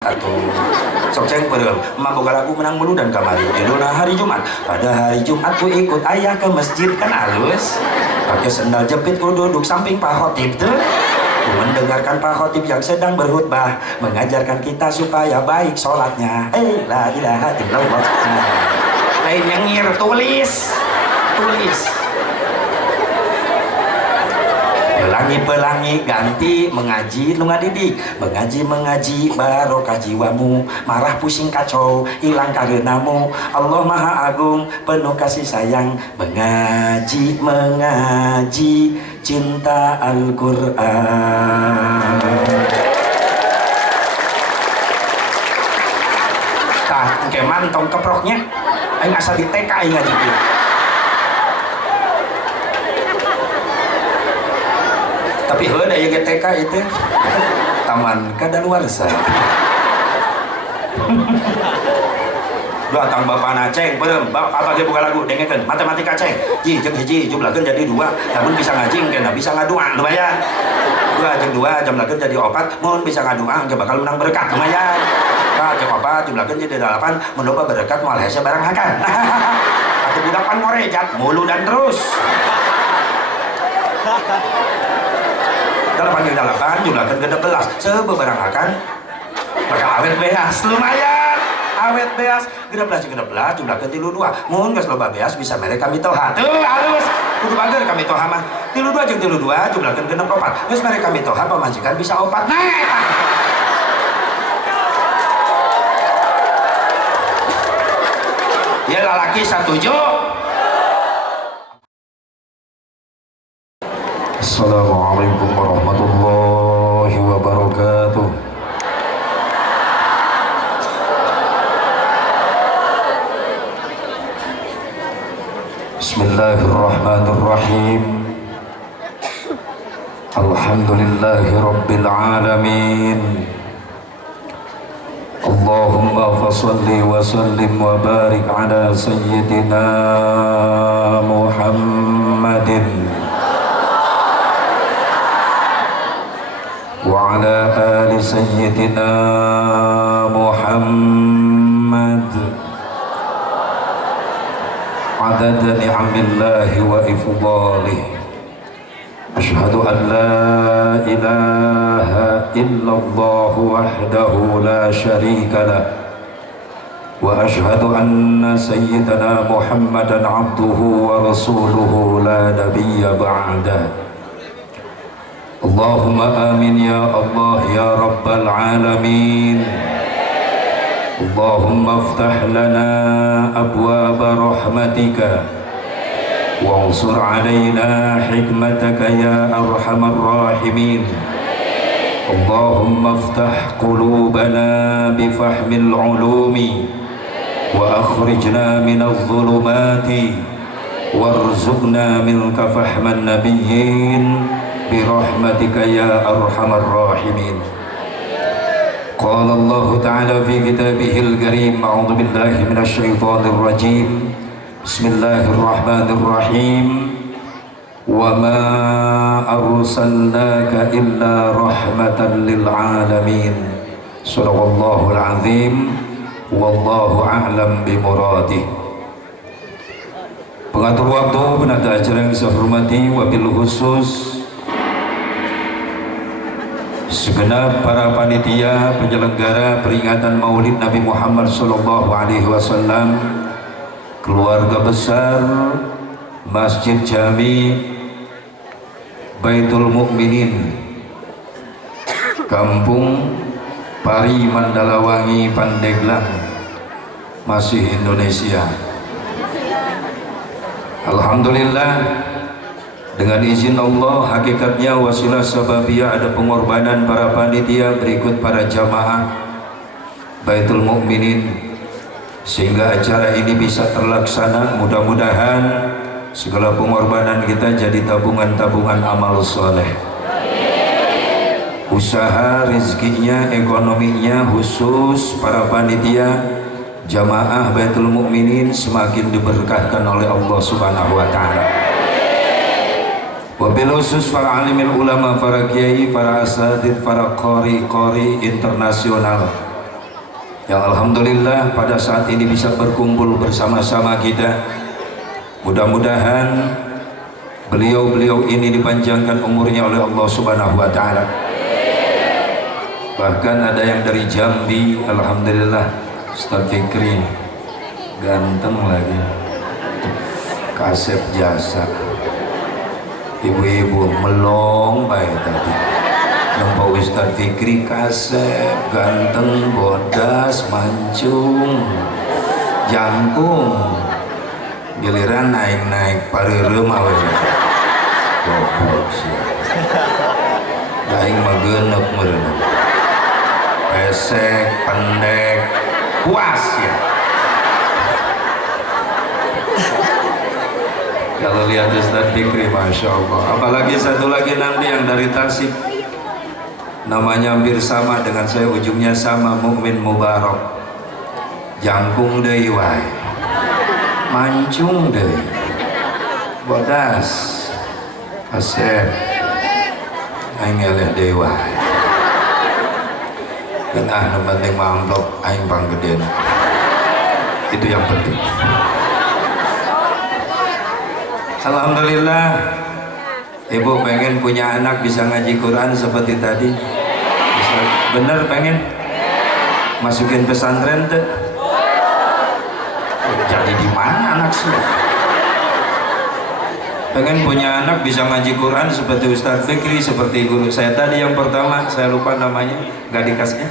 Atau sok ceng perem emak boga lagu menang mulu dan kamari judulna hari Jumat. Pada hari Jumat ku ikut ayah ke masjid, kan halus pakai sendal jepit ku duduk samping Pak Khotib tuh mendengarkan Pak Khotib yang sedang berkhutbah mengajarkan kita supaya baik sholatnya. La ilaha illallah. Lain nyengir, tulis pelangi ganti mengaji nu ngadidik, mengaji barokah jiwamu, marah pusing kacau hilang kareunamu. Allah Maha Agung penuh kasih sayang, mengaji cinta Al-Qur'an. Tah engke mantong keproknya aing asa di TK aing ngaji. Tapi heuh aya TK itu taman kadaluarsa. Datang bapak naceng, perem, bapak ge boga lagu dengekeun matematika ceng. Ji jeung hiji jumlahkeun jadi 2, namun bisa ngajing kena bisa ngaduang lumayan. 2 jeung 2 jumlahkeun jadi 4, mun bisa ngaduang ge bakal menang berkat lumayan. 4 jeung 4 jumlahkeun jadi 8, mun loba berkat moal hese barang hakan. Atuh budak pan ngorejat mulu dan terus. 8 jumlahkan ke 16 sebebarangakan maka awet beas lumayan, awet beas 16 jumlahkan 32 mun geus loba beas bisa mere kami toha tuh halus kudu bager kami toha mah 32 jeung 32 jumlahkan ke 64 geus mere kami toha pamajikan bisa 4 ya lalaki satuju. Assalamualaikum warahmatullahi wabarakatuh. Bismillahirrahmanirrahim. Alhamdulillahi rabbil alamin. Allahumma fasalli wa sallim wa barik ala sayyidina Muhammadin wa ala ali sayyidina Muhammad adad ni'amillahi wa ifdalihi. Asyhadu an la ilaha illallah wahdahu la syarika lah wa asyhadu anna sayyidana Muhammadan abduhu wa rasuluhu la nabiyya ba'dah. Allahumma amin ya Allah ya rabbal alamin. Allahumma aftah lana abwaba rahmatika wansur alaina hikmataka ya arhamar rahimin. Allahumma aftah qulubana bifahmil ulumi wa akhrijna minadh dhulumati warzuqna minka fahman nabiyyin birahmatika ya arhamar rahimin. Qala Allah ta'ala fi kitabihil karim, a'udzu billahi minasy syaithanir rajim. Bismillahirrahmanirrahim. Wa ma arsalnaka illa rahmatan lil alamin. Shadaqallahul azim. Wallahu a'lam bimuradih. Pengatur waktu, penata acara yang saya hormati, wabil khusus segenap para panitia penyelenggara peringatan Maulid Nabi Muhammad SAW, keluarga besar Masjid Jami Baitul Mukminin, Kampung Pari Mandalawangi, Pandeglang, masih Indonesia. Alhamdulillah, dengan izin Allah, hakikatnya wasilah sababiyah ada pengorbanan para panitia berikut para jamaah Baitul Mukminin sehingga acara ini bisa terlaksana. Mudah-mudahan segala pengorbanan kita jadi tabungan-tabungan amal soleh. Usaha rezekinya, ekonominya, khusus para panitia jamaah Baitul Mukminin semakin diberkahkan oleh Allah Subhanahu wa taala. Wabil khusus para alimil ulama, para kiai, para asatidz, para qori internasional, yang alhamdulillah pada saat ini bisa berkumpul bersama-sama kita. Mudah-mudahan beliau-beliau ini dipanjangkan umurnya oleh Allah Subhanahu wa taala. Bahkan ada yang dari Jambi, alhamdulillah, Ustaz Fikri ganteng lagi, kasep jasa, ibu-ibu melong baik tadi nampak Ustaz Fikri kasep ganteng, bodas, mancung, jangkung, giliran naik-naik pareureum awe goblok sih daing mah geuneup meureun pesek, pendek, puas ya. Kalau lihat Ustaz Fikri, Masya Allah. Apalagi satu lagi nanti yang dari Tasik, namanya hampir sama dengan saya, ujungnya sama, Mukmin Mubarak. Jangkung deui wae, mancung deui, bodas, kasep, aing eleh deui wae. Genah nu penting mah amplop aing panggedena. Itu yang penting. Alhamdulillah, ibu pengen punya anak bisa ngaji Quran seperti tadi. Bisa, bener pengen masukin pesantren tuh. Jadi di mana anak sih? Pengen punya anak bisa ngaji Quran seperti Ustaz Fikri, seperti guru saya tadi yang pertama, saya lupa namanya, gak dikasihnya.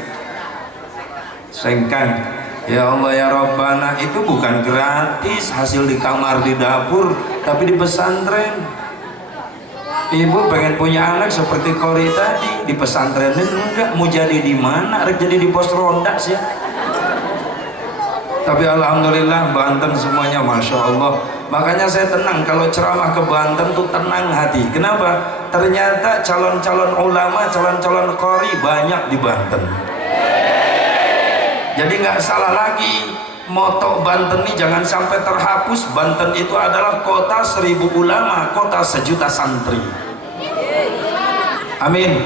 Sengkang. Ya Allah ya Rabbana, itu bukan gratis hasil di kamar di dapur, tapi di pesantren. Ibu pengen punya anak seperti Kori tadi, di pesantren enggak, mau jadi di mana? Jadi di pos ronda sih. Tapi alhamdulillah Banten semuanya Masya Allah. Makanya saya tenang kalau ceramah ke Banten tuh tenang hati. Kenapa? Ternyata calon-calon ulama, calon-calon qori banyak di Banten. Jadi nggak salah lagi, moto Banten ini jangan sampai terhapus. Banten itu adalah kota 1000 ulama, kota 1.000.000 santri. Amin.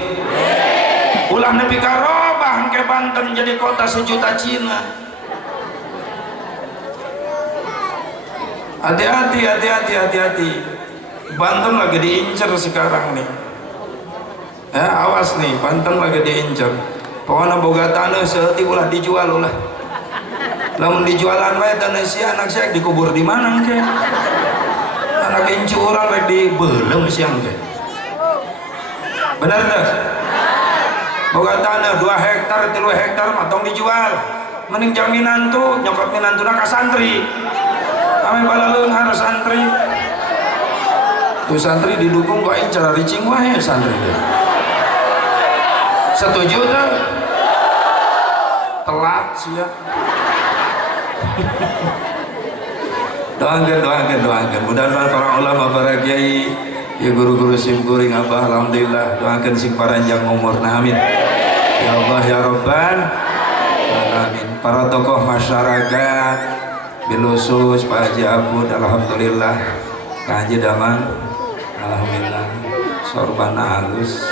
Ulah nepi karobah ke Banten jadi kota 1.000.000 Cina. Hati-hati, hati-hati. Banten lagi diincar sekarang nih. Ya, awas nih, Banten lagi diincar. Pokoknya boga tanah seeutik ulah dijual ulah. Lamun dijualan wae tanah si anak saya dikubur di mana ke? Anak incu urang rek dibeulem siang ke. Benar teh? Boga tanah 2 hektar, 3 hektar mah tong dijual. Mending jaminan tuh nyokap minantuna ka santri. Ame balaleun harus santri. Tuh santri didukung kok aing cara ricing wae santri teh. Setuju tuh? Telat sih ya. Doakan. Mudah-mudahan para ulama, para kiai, ya guru-guru simkuring abah, alhamdulillah, doakan sing paranjang umur, amin. Ya Allah ya Rabbal alamin. Para tokoh masyarakat, Bilusus, Pak Haji Abud, alhamdulillah. Pak Haji Daman, alhamdulillah. Sorbana halus.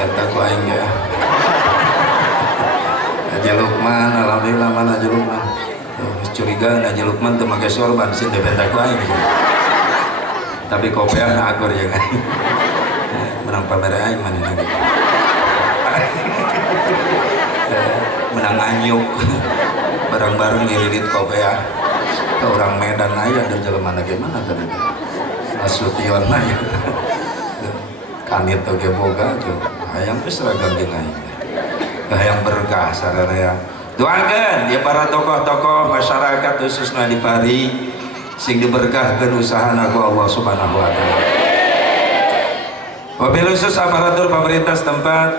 Kata ku aing ya. Haji Lukman, alhamdulillah, mana Haji Lukman. Curiga Haji Lukman teu make sorban sih dependa ku aing. Tapi kopiah na akur ya kan. Menang pamere aing mana lagi. Menang anyuk. Bareng-bareng ngiririt kopiah. Ke orang Medan aya ada jelema gimana tadi. Nasution aya. Kanit oge boga tuh. Hayang geus seragam jeung aing. Hayang berkah sararea. Doakeun ya para tokoh-tokoh masyarakat khususna di Pari sing diberkahkeun usahana ku Allah Subhanahu wa taala. Wabil khusus aparatur pemerintah setempat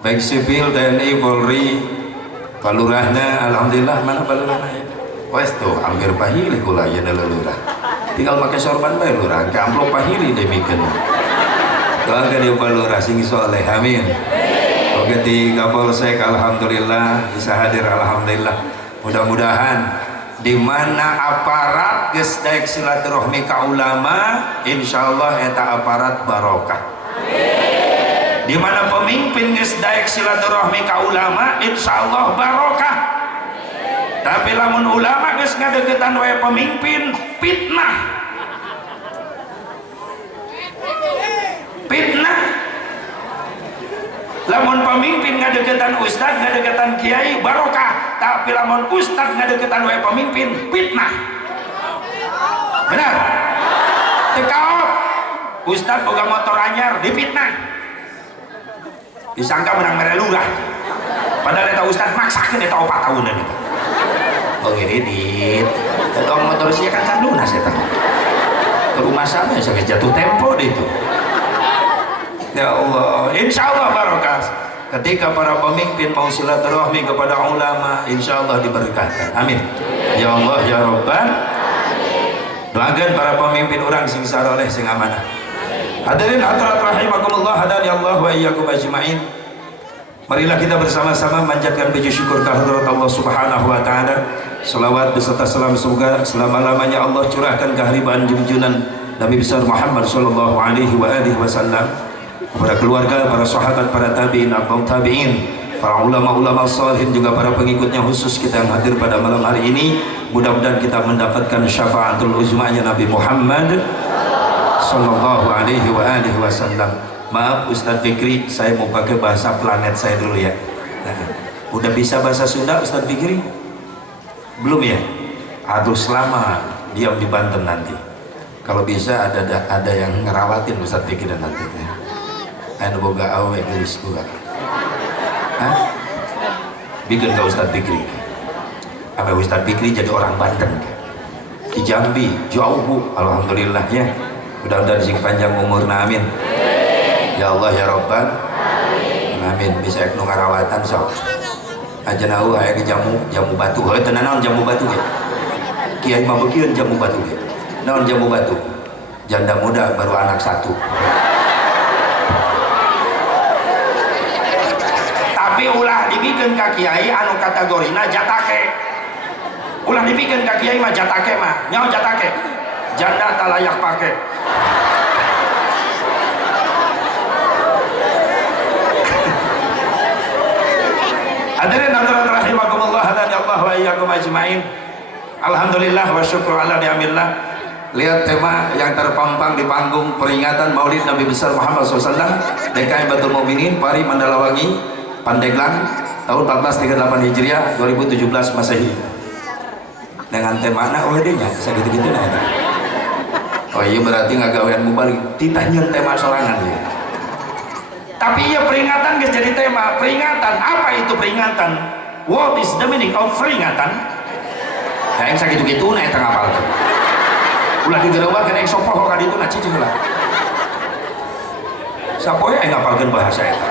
baik sipil, TNI, Polri, palurahna, alhamdulillah. Mana palurahna ya? Wes tuh hampir pahili kula ya lelurah. Tinggal pakai sorban bae lurah, ke amplop pahili demikeun. Doakeun ya palurah sing soleh, amin. Oke di Kapolsek alhamdulillah bisa hadir, alhamdulillah. Mudah-mudahan di mana aparat geus daek silaturahmi ka ulama, insyaallah eta aparat barokah. Di mana pemimpin geus daek silaturahmi ka ulama, insyaallah barokah. Tapi lamun ulama geus ngadeukeutan wae pemimpin, fitnah. Fitnah. Lamun pemimpin ngadeukeutan ustad, ngadeukeutan kiai, barokah. Tapi lamun ustad ngadeukeutan wae pemimpin, fitnah. Benar? Tekaop. Ustad boga motor anyar, difitnah. Disangka menang mere lurah, padahal eta ustad maksakeun eta 4 tahunan eta. Oh ngiridit, eta motor sia kan lunas eta. Ke rumah sana geus jatuh tempo deh itu. Ya Allah, insyaallah barokah. Ketika para pemimpin mau silaturahmi kepada ulama, insyaallah diberkahkan. Amin. Ya Allah ya Rabbal. Doakeun para pemimpin orang sing saroleh sing amanah. Hadirin hadirat rahimakumullah, hadani Allah wa iyyakum ajmain. Marilah kita bersama-sama manjatkan puji syukur kehadirat Allah Subhanahu wa taala. Selawat beserta salam semoga selama-lamanya Allah curahkan kehariban junjungan Nabi besar Muhammad sallallahu alaihi wa alihi wasallam kepada keluarga, para sahabat, para tabi'in, atba'ut tabi'in, para ulama-ulama salihin, juga para pengikutnya, khusus kita yang hadir pada malam hari ini. Mudah-mudahan kita mendapatkan syafaatul uzmanya Nabi Muhammad sallallahu alaihi wa alihi wasallam. Maaf Ustadz Fikri, saya mau pakai bahasa planet saya dulu ya. Nah, udah bisa bahasa Sunda Ustadz Fikri? Belum ya? Aduh, selama diam di Banten nanti. Kalau bisa ada yang ngerawatin Ustadz Fikri nanti. Anu boga awe gelis gula. Hah? Bikin ke Ustadz Fikri. Apa Ustadz Fikri jadi orang Banten? Di Jambi, jauh bu, alhamdulillah ya. Mudah-mudahan sing panjang umurna, amin. Ya Allah ya Rabbal amin. Bisa ekno ngarawatan sok aja nahu aya jamu batu. Heuh teu naon jamu batu ge. Kiai mah beukeun jamu batu ge. Naon jamu batu? Janda muda baru anak 1. Tapi ulah dibikeun ka kiai anu kategorina jatake. Ulah dibikeun ka kiai mah jatake mah. Nyaho jatake? Janda tak layak pakai. Hadirin hadirat rahimakumullah, hadani Allah wa iyyakum ajmain. Alhamdulillah wa syukur ala ni'amillah. Lihat tema yang terpampang di panggung peringatan Maulid Nabi besar Muhammad SAW, DKM Batul Mukminin, Pari Mandalawangi, Pandeglang, tahun 1438 Hijriah, 2017 Masehi. Dengan tema anak OHD-nya, segitu-gitu nah itu. Oh iya berarti ngagawean mubalik ditanya tema sorangan ya. Tapi iya peringatan guys, jadi tema peringatan. Apa itu peringatan? What is the meaning of peringatan? Nah yang segitu-gitu nah yang ngapal tuh. Ulah digerewa kena yang sopoh kan itu nah cicing lah. Sapoe yang ngapalkan bahasa itu.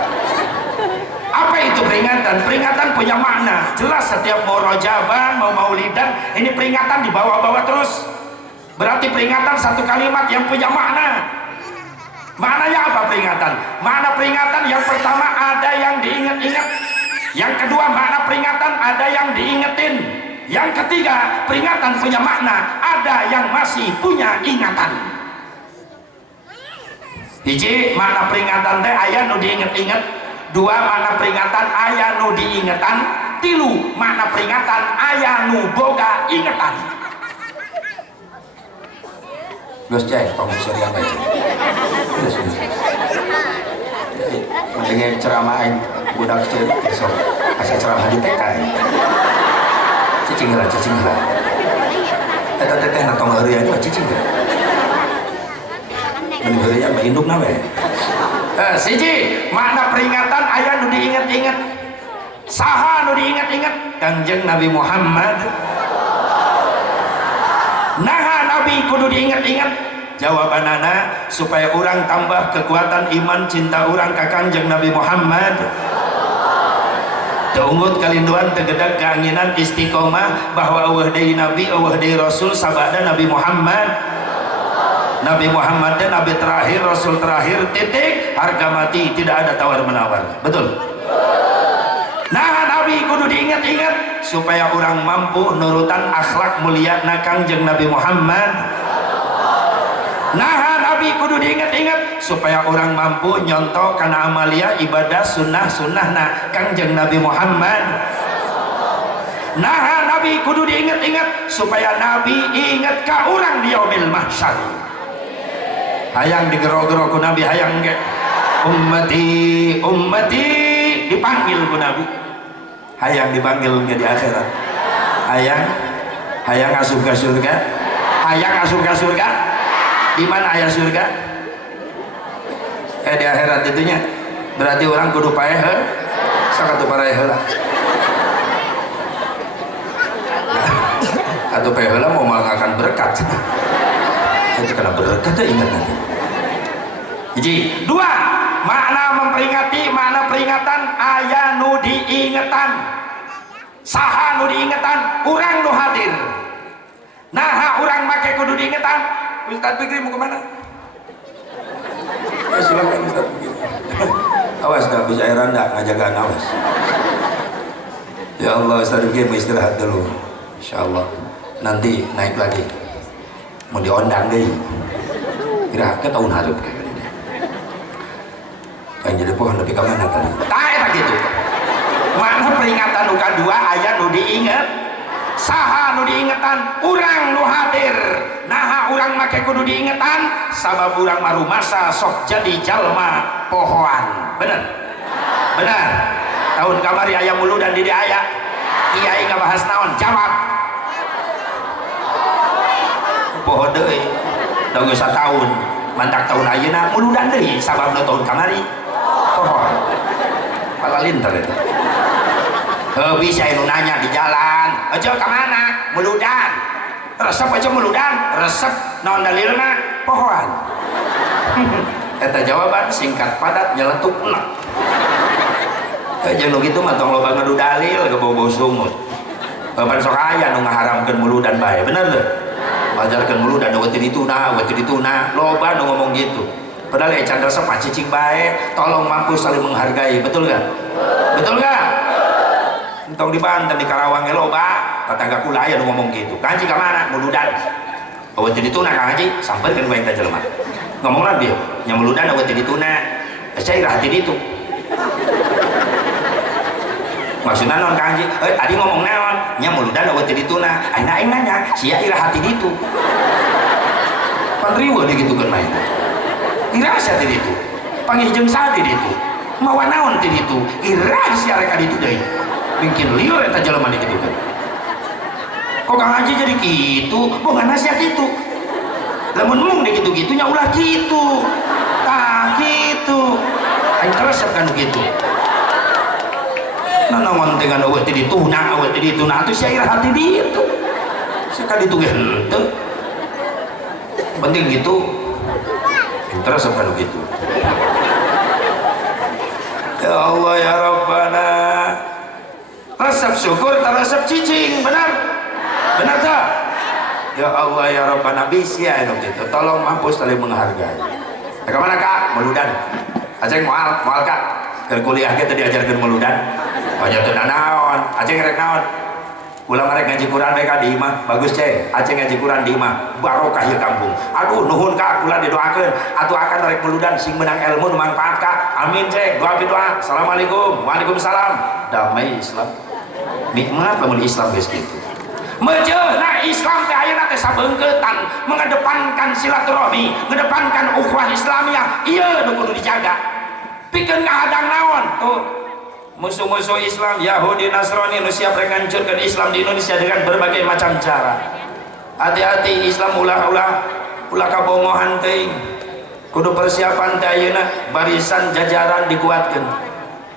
Apa itu peringatan? Peringatan punya makna. Jelas setiap mau rojaban, mau maulidan, ini peringatan dibawa-bawa terus. Berarti peringatan satu kalimat yang punya makna. Maknanya apa peringatan? Makna peringatan yang pertama ada yang diingat-ingat. Yang kedua makna peringatan ada yang diingetin. Yang ketiga peringatan punya makna ada yang masih punya ingatan. Hiji makna peringatan teh aya nu diinget-inget. Dua makna peringatan aya nu diingetan. Tilu makna peringatan aya nu boga ingetan. Gus Jai, tong serian aja. Gus. Mendingan ceramah aing budak kecil besok asa ceramah di TK. Cicing heula. Eta teh na tong heureuy mah cicing heula. Mun heureuy mah indukna we. Siji, makna peringatan aya nu diinget-inget. Saha nu diinget-inget? Kanjeng Nabi Muhammad. Nah Nabi kudu diingat-ingat. Jawabanana supaya orang tambah kekuatan iman cinta orang ka Kanjeng Nabi Muhammad. Teungut kalinduan tegedag keanginan istiqomah bahwa eueuh deui nabi eueuh deui rasul sabada Nabi Muhammad. Nabi Muhammad dan nabi terakhir, rasul terakhir, titik, harga mati, tidak ada tawar menawar. Betul? Nah Nabi kudu diingat-ingat supaya orang mampu nurutan akhlak mulia na Kanjeng Nabi Muhammad. Nah Nabi kudu diingat-ingat supaya orang mampu nyontoh karena amalia ibadah sunnah nah Kangjeng Nabi Muhammad. Nah Nabi kudu diingat-ingat supaya Nabi ingat ka orang di yaumil mahsyar. Hayang digero-gero ku Nabi, hayang ge ummati ummati dipanggil ku Nabi, hayang dipanggil ke di akhirat, hayang asup ke surga, hayang asup ke surga. Di mana ayah surga? Di akhirat itunya. Berarti orang kudu paeh sakatu paeh heula. Atau paeh heula mau akan berkat. Itu kena berkat ingat nanti. Jadi dua makna memperingati, makna peringatan aya nu diingetan. Saha nu diingetan? Urang nu hadir. Nah urang make kudu diingetan. Ustaz Fikri mau kemana? Ya silakan Ustaz Fikri. Awas dah, bisa air anda ngajagaan, awas. Ya Allah, Ustaz Fikri mau istirahat dulu. Insyaallah nanti naik lagi. Mau diondang deh. Kira ke tahun harap kayak gini. Kan jadi pohon lebih kemana tadi? Tak gitu. Mana peringatan uka dua ayat nu diingat. Saha nu diingetan? Urang nu hadir. Nah urang make kudu diingetan sabab urang marumasa sok jadi jalma pohoan. Bener? Bener. Tahun kamari aya muludan di aya. Kiai ngabahas naon? Jawab. Poho deui. Da geus sataun. Mantak tahun ayeuna muludan deui sababna tahun kamari pohoan. Palalinter eta. Bisa anu nanya di jalan, aja kemana? Muludan. Resep aja muludan, resep naon dalilna? Pohoan. Eta jawaban singkat padat nyeletuk enak. Jeung nu kitu mah tong loba ngadu dalil ke bau-bau sumut. Pan sok aya nu ngaharamkeun muludan bae, bener teu? Wajarkeun muludan eueuh teu dituna, loba nu ngomong gitu. Padahal ecan resep cicing bae, tolong mampu saling menghargai, betul gak? Betul gak? Entong di Banten di Karawang loba tetangga kula aya nu ngomong gitu. Kanji ka mana? Muludan. Eueuh teu dituna Kang Haji, sampeurkeun bae ka jelema. Ngomongna dia, nya muludan eueuh teu dituna. Saya ira hati ditu. Maksudna naon Kang Haji? Tadi ngomong naon? Nya muludan eueuh teu dituna. Aing nanya, sia ira hati ditu. Pan riweuh digitukeun mah. Ira sia teu ditu. Panggih jeung sadi ditu. Mawa naon teu ditu? Ira sia rek ka ditu deui. Mungkin liur eta jelema dikitukeun. Kok Kang Haji jadi gitu? Boga nasihat itu. Lamun mung dikitu-kitu nya ulah gitu. Tah gitu. Aing resep kan gitu. Nanaon teh eueuh teh dituna, atuh sia ira hati ditu. Saka ditu ge henteu. Penting gitu. Resep kan gitu. Ya Allah ya Rabbana. Resep syukur tak resep cicing, benar? Benar tak? Ya Allah ya Rabbana bisya gitu. Tolong mampus saling menghargai. Kemana Kak? Muludan. Aceng moal Kak. Keur kuliah kita diajarkeun muludan. Aja teu naon. Aceng rek naon? Ulah marek ngaji Quran bae ka di imah. Bagus ceng. Aceng ngaji Quran di imah. Barokah ieu kampung. Aduh nuhun Kak, kula didoakeun. Atuh akan rek muludan sing menang ilmu nu manfaat Kak. Amin ceng. Doa doa. Assalamualaikum. Waalaikumsalam. Damai Islam. Nikmat lamun Islam geus kitu. Mejeuna Islam teh ayeuna teh sabeungkeutan, mengedepankan silaturahmi, mengedepankan ukhuwah Islamiyah. Ieu nu kudu dijaga. Pikeun ngahadang naon? Tuh. Musuh-musuh Islam, Yahudi, Nasrani nu siap rek ngancurkeun Islam di Indonesia dengan berbagai macam cara. Hati-hati Islam ulah kabongohan teuing. Kudu persiapan teh ayeuna barisan jajaran dikuatkeun.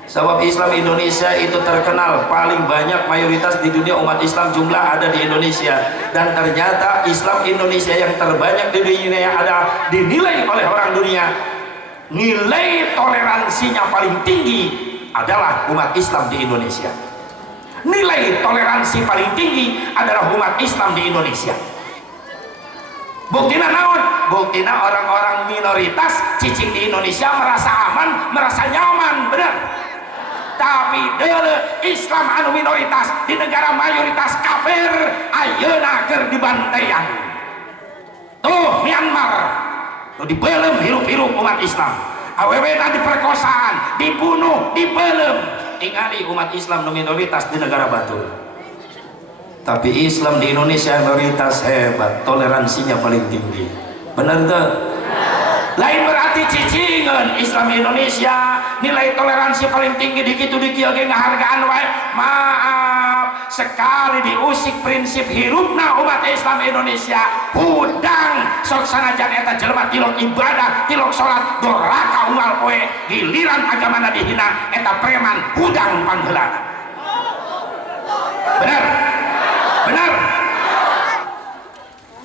Sebab Islam Indonesia itu terkenal paling banyak mayoritas di dunia umat Islam jumlah ada di Indonesia, dan ternyata Islam Indonesia yang terbanyak di dunia yang ada dinilai oleh orang dunia nilai toleransinya paling tinggi adalah umat Islam di Indonesia. Nilai toleransi paling tinggi adalah umat Islam di Indonesia. Buktina naon? Buktina orang-orang minoritas cicing di Indonesia merasa aman, merasa nyaman, benar. Tapi deuleu Islam anu minoritas di negara mayoritas kafir ayeuna keur dibantean. Tuh Myanmar dibelem hirup-hirup umat Islam, awewena diperkosaan, dibunuh, dibelem. Tingali umat Islam minoritas di negara Batur, tapi Islam di Indonesia mayoritas hebat, toleransinya paling tinggi. Benar tuh? Lain berarti cicingan Islam Indonesia nilai toleransi paling tinggi di kitu di kieu ge ngahargaan wae. Maaf, sekali diusik prinsip hirupna umat Islam Indonesia hudang sok sanajan eta jelema tilok ibadah, tilok salat, doraka unggal poe, giliran agamana dihina eta preman hudang pangheulana. Benar? Benar?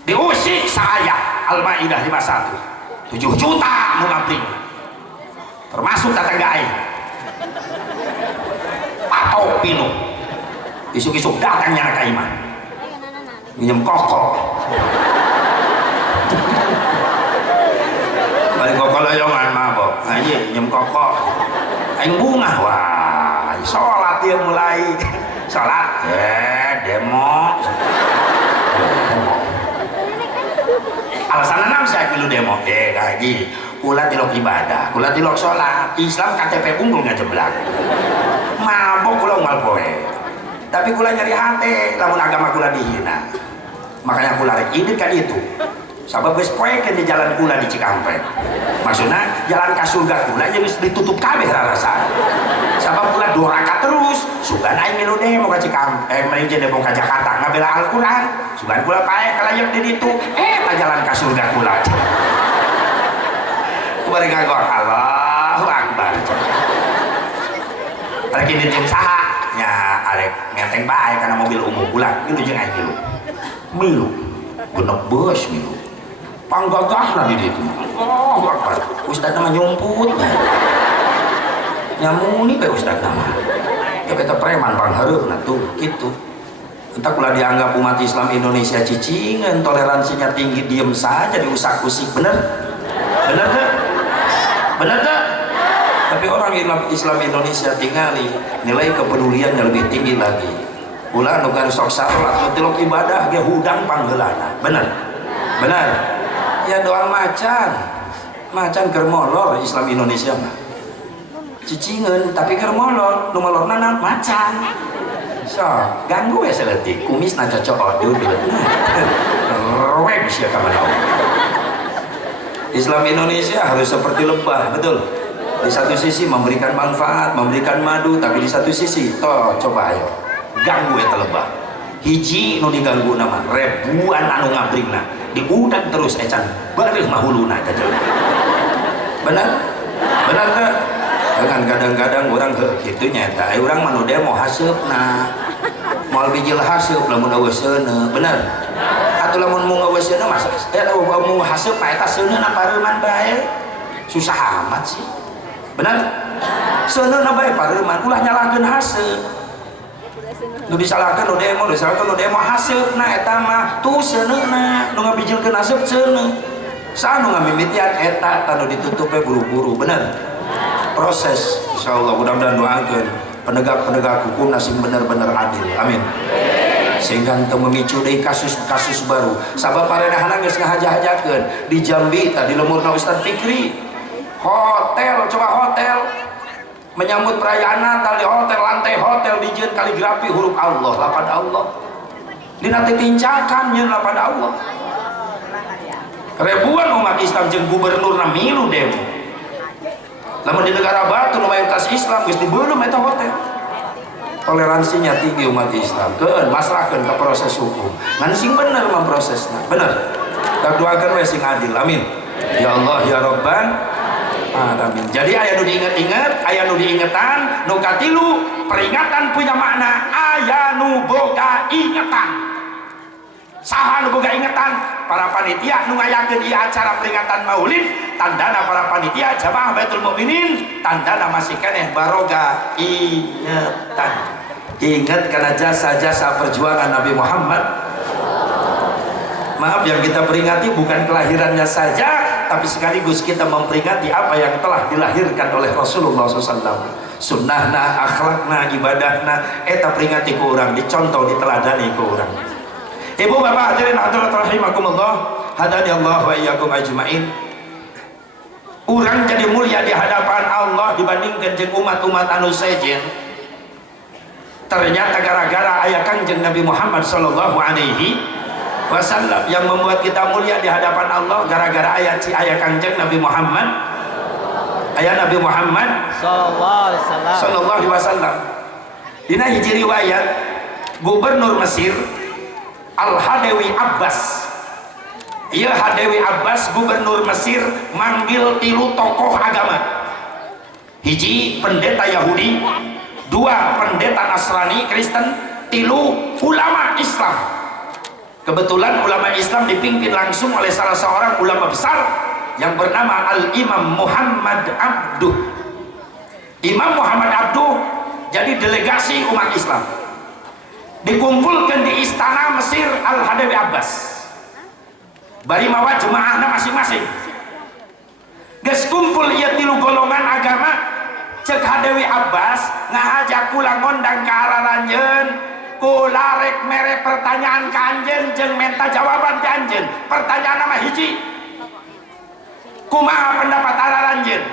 Diusik saya Al-Maidah 51 7 juta mau ngabling, termasuk tetangga aing atau pinu isuk-isuk datangnya anak iman minjem kokok balik kokok loyongan mabok aja minjem kokok aing bunga. Wah sholat dia mulai sholat demo alasan enam saya dulu demo gaji kula tilok ibadah, kula tilok sholat Islam KTP unggul ngajeblak mabok kula unggal poe, tapi kula nyari hati lamun agama kula dihina, makanya kula rek idit kan itu sabab geus poekeun di jalan kula di Cikampek, maksudnya jalan ka surga kula geus ditutup kabeh rarasaan sabab kula doraka terus sugan aing milu demo ka Cikampek meureun demo ka Jakarta ngabela Al-Qur'an sugan kula pae kalayek di ditu jalan ke surga kula kembali ngagok Allahu Akbar arek ini tim saha nya arek ngeteng bae karena mobil umum kula gitu jeung aing milu genep beus milu panggagahna di ditu Allahu Akbar ustadna mah nyumput nyamuni bae ustadna mah eta preman panghareupeuna tuh kitu. Entah kula dianggap umat Islam Indonesia cicingan, toleransinya tinggi, diem saja diusak-usik. Bener? Bener tak? Bener tak? Tapi orang Islam Indonesia tinggali nilai kepeduliannya lebih tinggi lagi. Kula nukan sok salat tilok ibadah ge hudang pangheulana. Bener? Bener? Ya doang macan keur molor Islam Indonesia mah. Cicingan tapi keur molor, nu molorna macan. So, ganggu ya seletik, kumis na cocok duduk rewek sih kamar. Islam Indonesia harus seperti lebah, betul. Di satu sisi memberikan manfaat, memberikan madu, tapi di satu sisi, toh coba ayo, ganggu ya lebah. Hiji nu diganggu nama, ribuan anu ngabringna, diudak terus ecan, bareng mahuluna jajal. Benar? Benar tak? Dengan kadang-kadang orang gitu nyata orang manu demo haseupna moal bijil haseup lamun eueuh seuneu bener atuh lamun mung eueuh seuneu masa mung haseup eta seuneuna pareuman bae susah amat sih bener seuneuna bae pareuman ulah nyalahkeun haseup nu disalahkeun nu demo haseupna eta mah tuh seuneuna nu ngabijilkeun haseup seuneu saha nu ngamimitian eta tanu ditutupe buru-buru bener proses. Insyaallah mudah-mudahan doakeun penegak-penegak hukum sing bener-bener adil amin sehingga teu memicu deui kasus-kasus baru sabab parenahana geus ngahaja-hajakeun di Jambi tadi lemurna Ustaz Fikri hotel menyambut perayaan Natal di hotel lantai hotel dijieun kaligrafi huruf Allah lapad Allah dina teh tincakan nyeun lapad Allah ribuan umat Islam jeung gubernurna milu demo. Namun di negara Batur mayoritas Islam geus dibeuleum eta hotel. Toleransinya tinggi umat Islam. Keun masrahkeun ke proses hukum. Ngan sing bener memprosesna. Bener. Tak doakeun we sing adil. Amin. Ya Allah ya Rabban alamin. Jadi aya nu diinget-inget, aya nu diingetan, nu katilu peringatan punya makna, aya nu boga ingetan. Saha nu boga ingetan para panitia nu ngayakeun ieu acara peringatan Maulid tandana para panitia jamaah Baitul Mukminin tandana masih keneh baroga ingetan inget karena jasa-jasa perjuangan Nabi Muhammad. Maaf yang kita peringati bukan kelahirannya saja tapi sekaligus kita memperingati apa yang telah dilahirkan oleh Rasulullah SAW. Sunnahna, akhlakna, ibadahna eta peringati ku urang, dicontoh, diteladani ku urang. Ibu bapak hadirin hadirat rahimakumullah, hadani Allah wa iyyakum ajmain. Urang jadi mulia di hadapan Allah dibandingkan jeung umat-umat anu sejen. Ternyata gara-gara aya Kangjeng Nabi Muhammad sallallahu alaihi wasallam yang membuat kita mulia di hadapan Allah, gara-gara aya Kangjeng Nabi Muhammad, aya Nabi Muhammad sallallahu alaihi wasallam. Dina hiji riwayat Gubernur Mesir Al-Hadawi Abbas, ieu Hadawi Abbas Gubernur Mesir manggil 3 tokoh agama, hiji pendeta Yahudi, 2 pendeta Nasrani Kristen, 3 ulama Islam. Kebetulan ulama Islam dipimpin langsung oleh salah seorang ulama besar yang bernama Al-Imam Muhammad Abduh. Imam Muhammad Abduh jadi delegasi umat Islam, dikumpulkan di istana Mesir Al-Hadawi Abbas, bari mawa jemaahna masing-masing. Geus kumpul ieu 3 golongan agama, cek Hadawi Abbas ngahajak kula ngondang ka araranjeun, kula rek mere pertanyaan ka anjeun jeung menta jawaban ti anjeun. Pertanyaan nama hiji, kumaha pendapat araranjeun?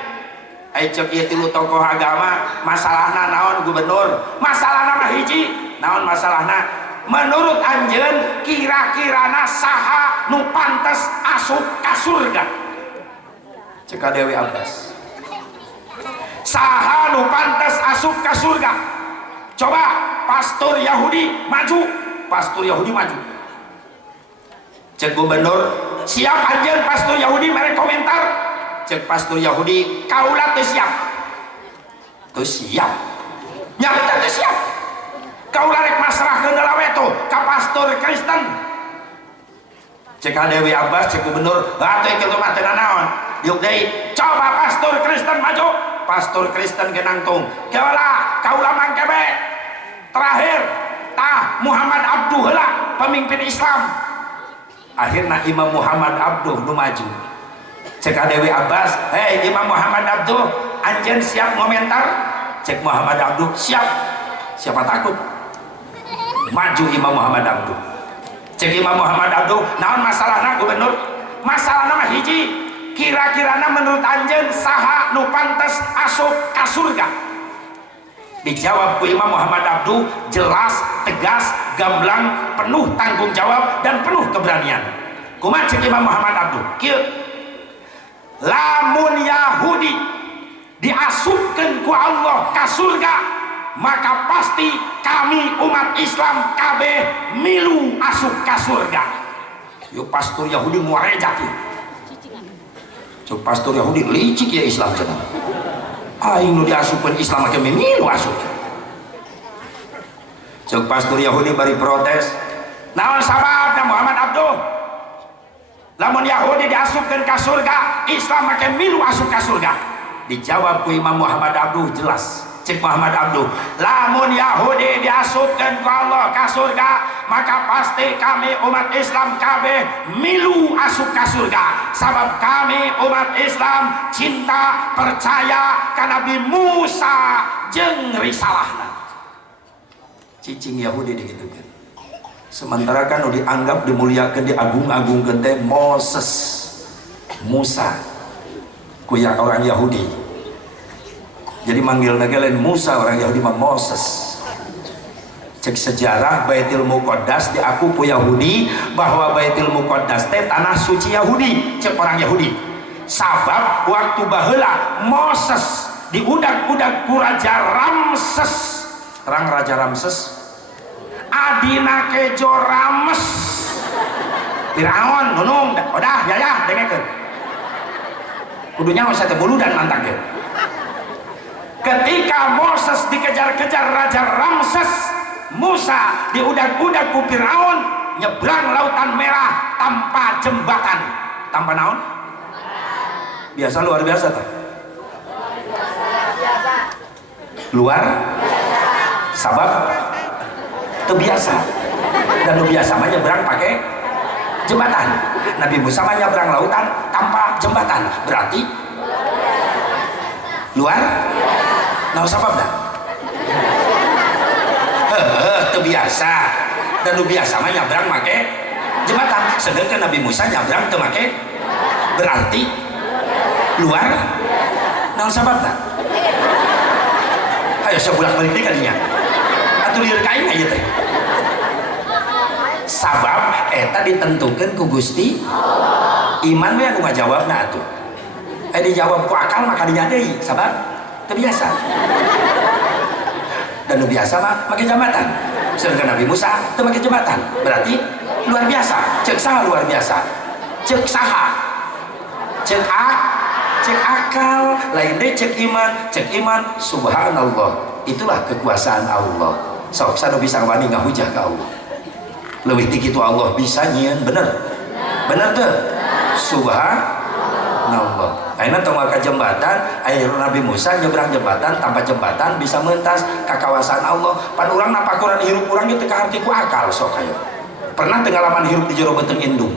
Ai cek ieu 3 tokoh agama, masalahna naon gubernur? Masalah nama hiji, naon masalahna? Menurut anjeun kira-kirana saha nu pantes asup ka surga? Cek Hadawi Abbas, saha nu pantas asup ke surga? Coba pastor Yahudi maju, pastor Yahudi maju. Cek gubernur, siap anjeun pastor Yahudi mere komentar. Cek pastor Yahudi, kaula teu siap. Teu siap. Nyata teu siap. Kaula rek masrahkeun heula we tuh ka pastor Kristen. Cek Hadawi Abbas, cek gubernur, atuh kitu mah teu naon. Yuk deui, coba pastor Kristen maju. Pastor Kristen genangtung, kaula mangkebe terakhir tah Muhammad Abduh heula pemimpin Islam. Akhirna Imam Muhammad Abduh nu maju. Cek Hadawi Abbas, hei Imam Muhammad Abduh, anjeun siap komentar? Cek Muhammad Abduh, siap. Siapa takut? Maju Imam Muhammad Abduh. Cek Imam Muhammad Abduh, naon masalahna gubernur? Masalahna mah hiji, kira-kirana menurut anjeun saha nu pantes asup ka surga? Dijawab ku Imam Muhammad Abduh jelas, tegas, gamblang, penuh tanggung jawab dan penuh keberanian. Kumaha cek Imam Muhammad Abduh? Kieu, lamun Yahudi diasupkeun ku Allah ka surga, maka pasti kami umat Islam kabeh milu asup ka surga. Yuk pastor Yahudi muarejak yuk. Cuk pastor Yahudi licik ya Islam cenah. Aing nu diasupkeun Islam make milu asup. Cuk pastor Yahudi bari protes. Naon sababna Muhammad Abduh? Lamun Yahudi diasupkeun ka surga, Islam make milu asup ka surga. Dijawab ku Imam Muhammad Abduh jelas. Cek Muhammad Abduh, lamun Yahudi diasupkeun ku Allah ka surga, maka pasti kami umat Islam kabeh milu asup ka surga. Sabab kami umat Islam cinta percaya ka Nabi Musa jeung risalahna. Cicing Yahudi digitukeun. Sementara kan dianggap dimuliakeun, diagung-agungkeun teh Moses, Musa, ku yang orang Yahudi. Jadi manggil negelen Musa, orang Yahudi mah Moses. Cek sejarah Baitul Muqaddas diaku ku Yahudi bahwa Baitul Muqaddas teh tanah suci Yahudi, cek orang Yahudi. Sabab waktu baheula Moses diudag-udag ku Raja Ramses. Terang Raja Ramses adina kejo Rames Firaun nunung udah ya dengekeun kudunya usah teh buludan mantang ge. Ketika Moses dikejar-kejar Raja Ramses, Musa diudag-udag ku Firaun nyebrang Lautan Merah tanpa jembatan. Tanpa naon? Biasa luar biasa tuh. Luar sabab itu biasa. Dan lu biasa mah nyebrang pakai jembatan. Nabi Musa mah nyebrang lautan tanpa jembatan. Berarti luar nah sabab dah itu biasa. Dan lu biasa mah nyabrang make jembatan, sedangkan Nabi Musa nyabrang teu make, berarti luar naon sababna ayo sebulan balik deh kadinya atau direkain aja teh sabab eta ditentukan ku Gusti iman we anu ngajawabna atuh dijawab ku akal maka dinya deui sabab teu biasa dan nu biasa mah make jambatan sedangkan Nabi Musa teu make jambatan berarti luar biasa cek saha luar biasa cek saha cek akal lain deh cek iman subhanallah itulah kekuasaan Allah sok sanu bisa wani ngahujah ka Allah leuwih ti kitu Allah bisa nyieun bener tuh subhanallah ayeuna tong ka jembatan ayeuna Nabi Musa nyebrang jembatan tanpa jembatan bisa mentas ka kawasan Allah pan urang napakuran hirup urang teh kaharti ku akal sok aya pernah teu ngalaman hirup di jero beuteung indung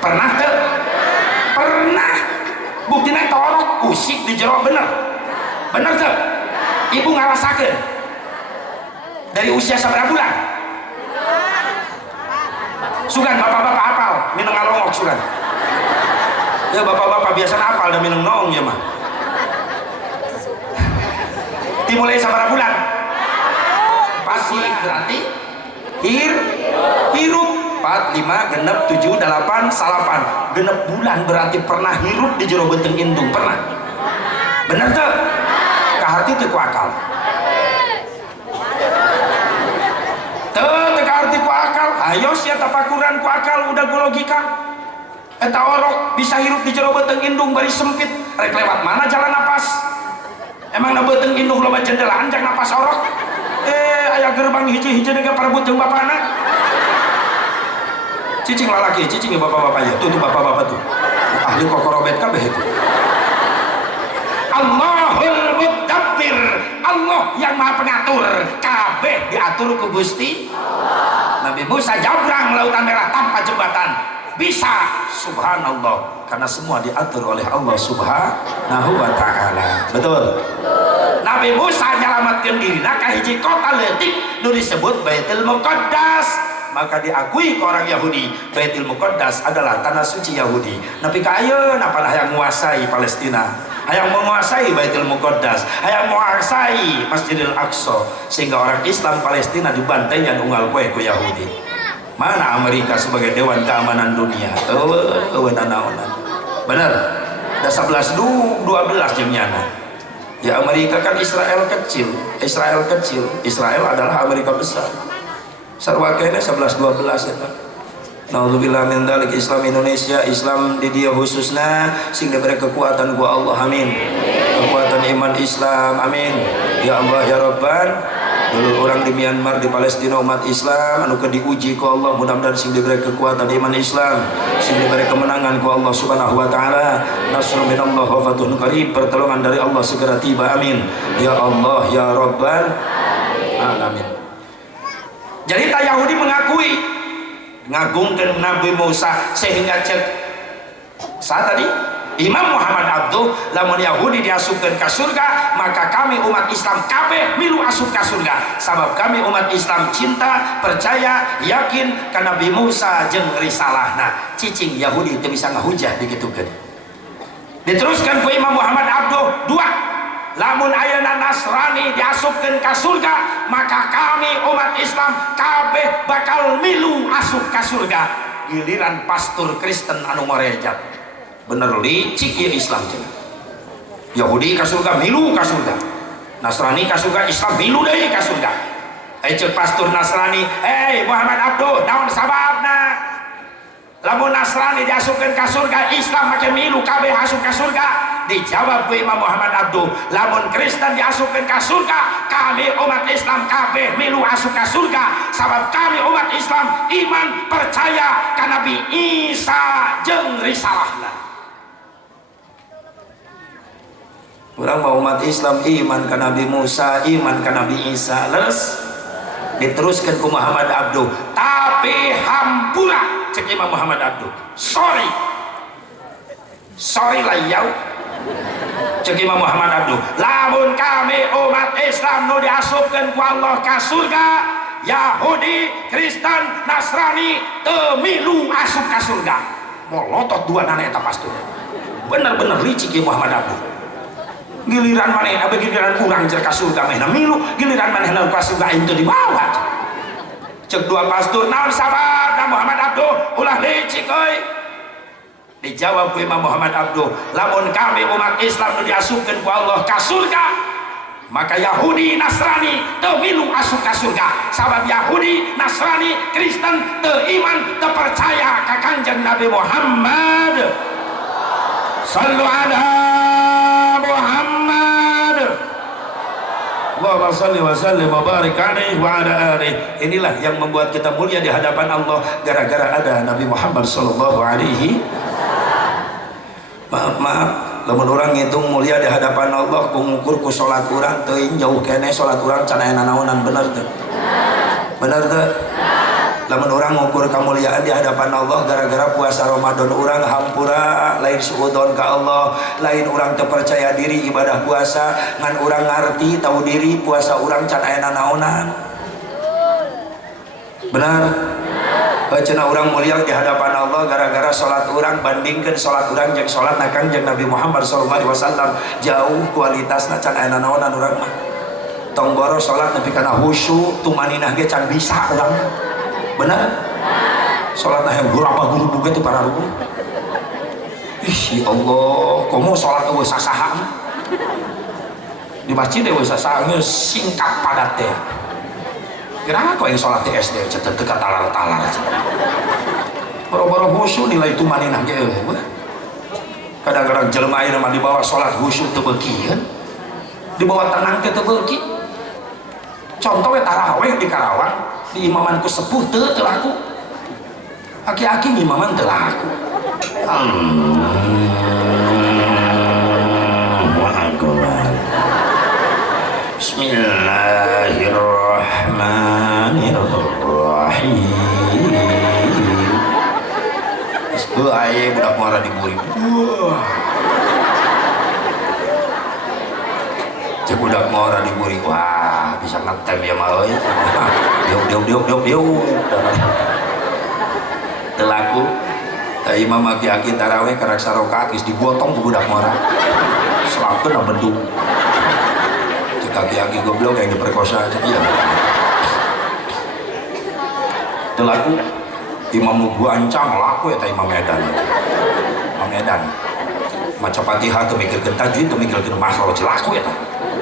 pernah teu pernah buktina torok usik di jero bener tuh ibu ngarasakeun dari usia saberapa bulan sugan bapak-bapak apal minum ngalongok sugan ya bapak-bapak biasa apal dan minum noong ya mah dimulai saberapa bulan pasti berarti hirup 4, 5, genep, 7, 8, 8 genep bulan berarti pernah hirup di jero beuteung indung pernah bener tuh kaharti teu ku akal teu kaharti ku akal ayo sia tapakuran ku akal udah ku logika eta orok bisa hirup di jero beuteung indung bari sempit rek lewat mana jalan napas emang na beuteung indung loba jendelaan jang napas orok aya gerbang hiji-hiji nega parebut jeung bapana cicing lalaki cicing ya bapak-bapak ya tuh bapak-bapak tuh ahli kokorobet kabeh itu Allahul Mudabbir Allah yang maha pengatur kabeh diatur ku Gusti Nabi Musa jabrang lautan merah tanpa jembatan bisa subhanallah karena semua diatur oleh Allah subhanahu wa ta'ala betul Nabi Musa nyelamatkan diri ka hiji kota leutik nu disebut Baitul Muqaddas maka diakui ke orang Yahudi Baitul Muqaddas adalah tanah suci Yahudi tapi kayeuna napan hayang menguasai Palestina hayang menguasai Baitul Muqaddas hayang menguasai Masjidil Aqsa sehingga orang Islam Palestina dibantai dan unggal kue ku Yahudi mana Amerika sebagai Dewan Keamanan Dunia bener ada 11 12 jemnyana ya Amerika kan Israel kecil Israel adalah Amerika besar sarwakene 11-12 ya kan naudzubillah min dzalik Islam Indonesia Islam di dia khususna sing diberi kekuatan ku Allah amin kekuatan iman Islam amin ya Allah ya Rabban dulu orang di Myanmar di Palestina umat Islam anu ke diuji ku Allah mudah-mudahan sing diberi kekuatan iman Islam sing diberi kemenangan ku Allah subhanahu wa ta'ala nasrun minallah wa fathun qarib pertolongan dari Allah segera tiba amin ya Allah ya Rabban amin. Jadi tak Yahudi mengakui ngagungkan Nabi Musa sehingga cek saat tadi Imam Muhammad Abduh lamun Yahudi diasupkan ke surga maka kami umat Islam kabeh milu asup ke surga sabab kami umat Islam cinta percaya yakin ke Nabi Musa jeung risalahna cicing Yahudi itu bisa ngahujah digitukeun diteruskan ku Imam Muhammad Abduh 2 lamun ayeuna Nasrani diasupkeun ka surga maka kami umat Islam kabeh bakal milu asup ka surga giliran pastor Kristen anu ngorejat bener licik ya Islam cenah Yahudi ka surga milu ka surga Nasrani ka surga Islam milu deui ka surga cek pastor Nasrani Muhammad Abduh naon sababna lamun Nasrani diasupkeun ka surga Islam make milu kabeh asup ka surga dijawab ku Imam Muhammad Abduh lamun Kristen diasupkeun ka surga kami umat Islam kabeh milu asup ka surga sabab kami umat Islam iman percaya ka Nabi Isa jeung risalahna urang mah umat Islam iman ka Nabi Musa iman ka Nabi Isa leres diteruskan ku Muhammad Abduh tapi hampura cek Imam Muhammad Abduh sorry lah yau cek Imam Muhammad Abduh lamun kami umat Islam nu diasupkeun ku Allah ka surga Yahudi Kristen Nasrani teu milu asup ka surga molotot dua nana eta pastur bener-bener licik ya Muhammad Abduh. Giliran maneh abe giliran kurang jer ka surga meh milu, giliran maneh ka surga itu dibawa. Cek dua pastur naon sabar ka Muhammad Abduh ulah licik euy. Dijawab ku Imam Muhammad Abduh, lamun kami umat Islam nu diasupkeun ku Allah ka surga, maka Yahudi Nasrani teu milu asup ka surga. Sabab Yahudi Nasrani Kristen teu iman teu percaya ka Kanjeng Nabi Muhammad. Sallu ala Muhammad. Allahumma salli wa sallim wa barik alaihi wa ala alihi. Inilah yang membuat kita mulia di hadapan Allah, gara-gara ada Nabi Muhammad sallallahu alaihi. Maaf lamun urang ngitung mulia di hadapan Allah ku ngukur ku salat urang teuing jauh kene salat urang can aya nanaonan bener teu? Bener teu? Lamun urang ngukur kamuliaan di hadapan Allah gara-gara puasa Ramadan urang hampura lain suudon ka Allah, lain urang teu percaya diri ibadah puasa ngan urang ngarti tahu diri puasa urang can aya nanaonan. Benar? Cenah urang mulia di hadapan Allah gara-gara salat urang bandingkeun salat urang jeung salatna Kanjeng Nabi Muhammad sallallahu alaihi wasallam jauh kualitasna can aya nanaonan urang mah. Tong boro salat nepi kana khusyuk tumaninah ge can bisa urang. Benar? Salatna yang berapa guru buga teh para rukun. Ih ya Allah, komo salat eueuh sasaha. Di masjid eueuh sasaha geus singkat padat teh. Kira kok yang sholat di SD cetet teka talar-talar boro-boro khusyuk nilai tumaninah ge kadang-kadang jelema ieu mah dibawa sholat khusyuk teu beukieun, dibawa tenang teh teu beuki. Contoh we tarawih di Karawang di imaman ku sepuh teu laku, aki-aki imaman teu laku. Allahu akbar. Bismillahirrahmanirrahim. Aye budak muara diburi. Cek budak muara diburi. Wah, bisa ngetem ya mah euy. Diuk. Telaku. Imam aki-aki tarawih karak sarokaat geus dibotong ku budak muara. Selakeun bedug. Kaki-kaki goblok yang diperkosa aja dia. Telaku Imam Nubu ancang laku eta Imam Medan. Imam Medan. Maca Fatihah teu mikirkeun tajwid, teu mikirkeun makhraj laku eta.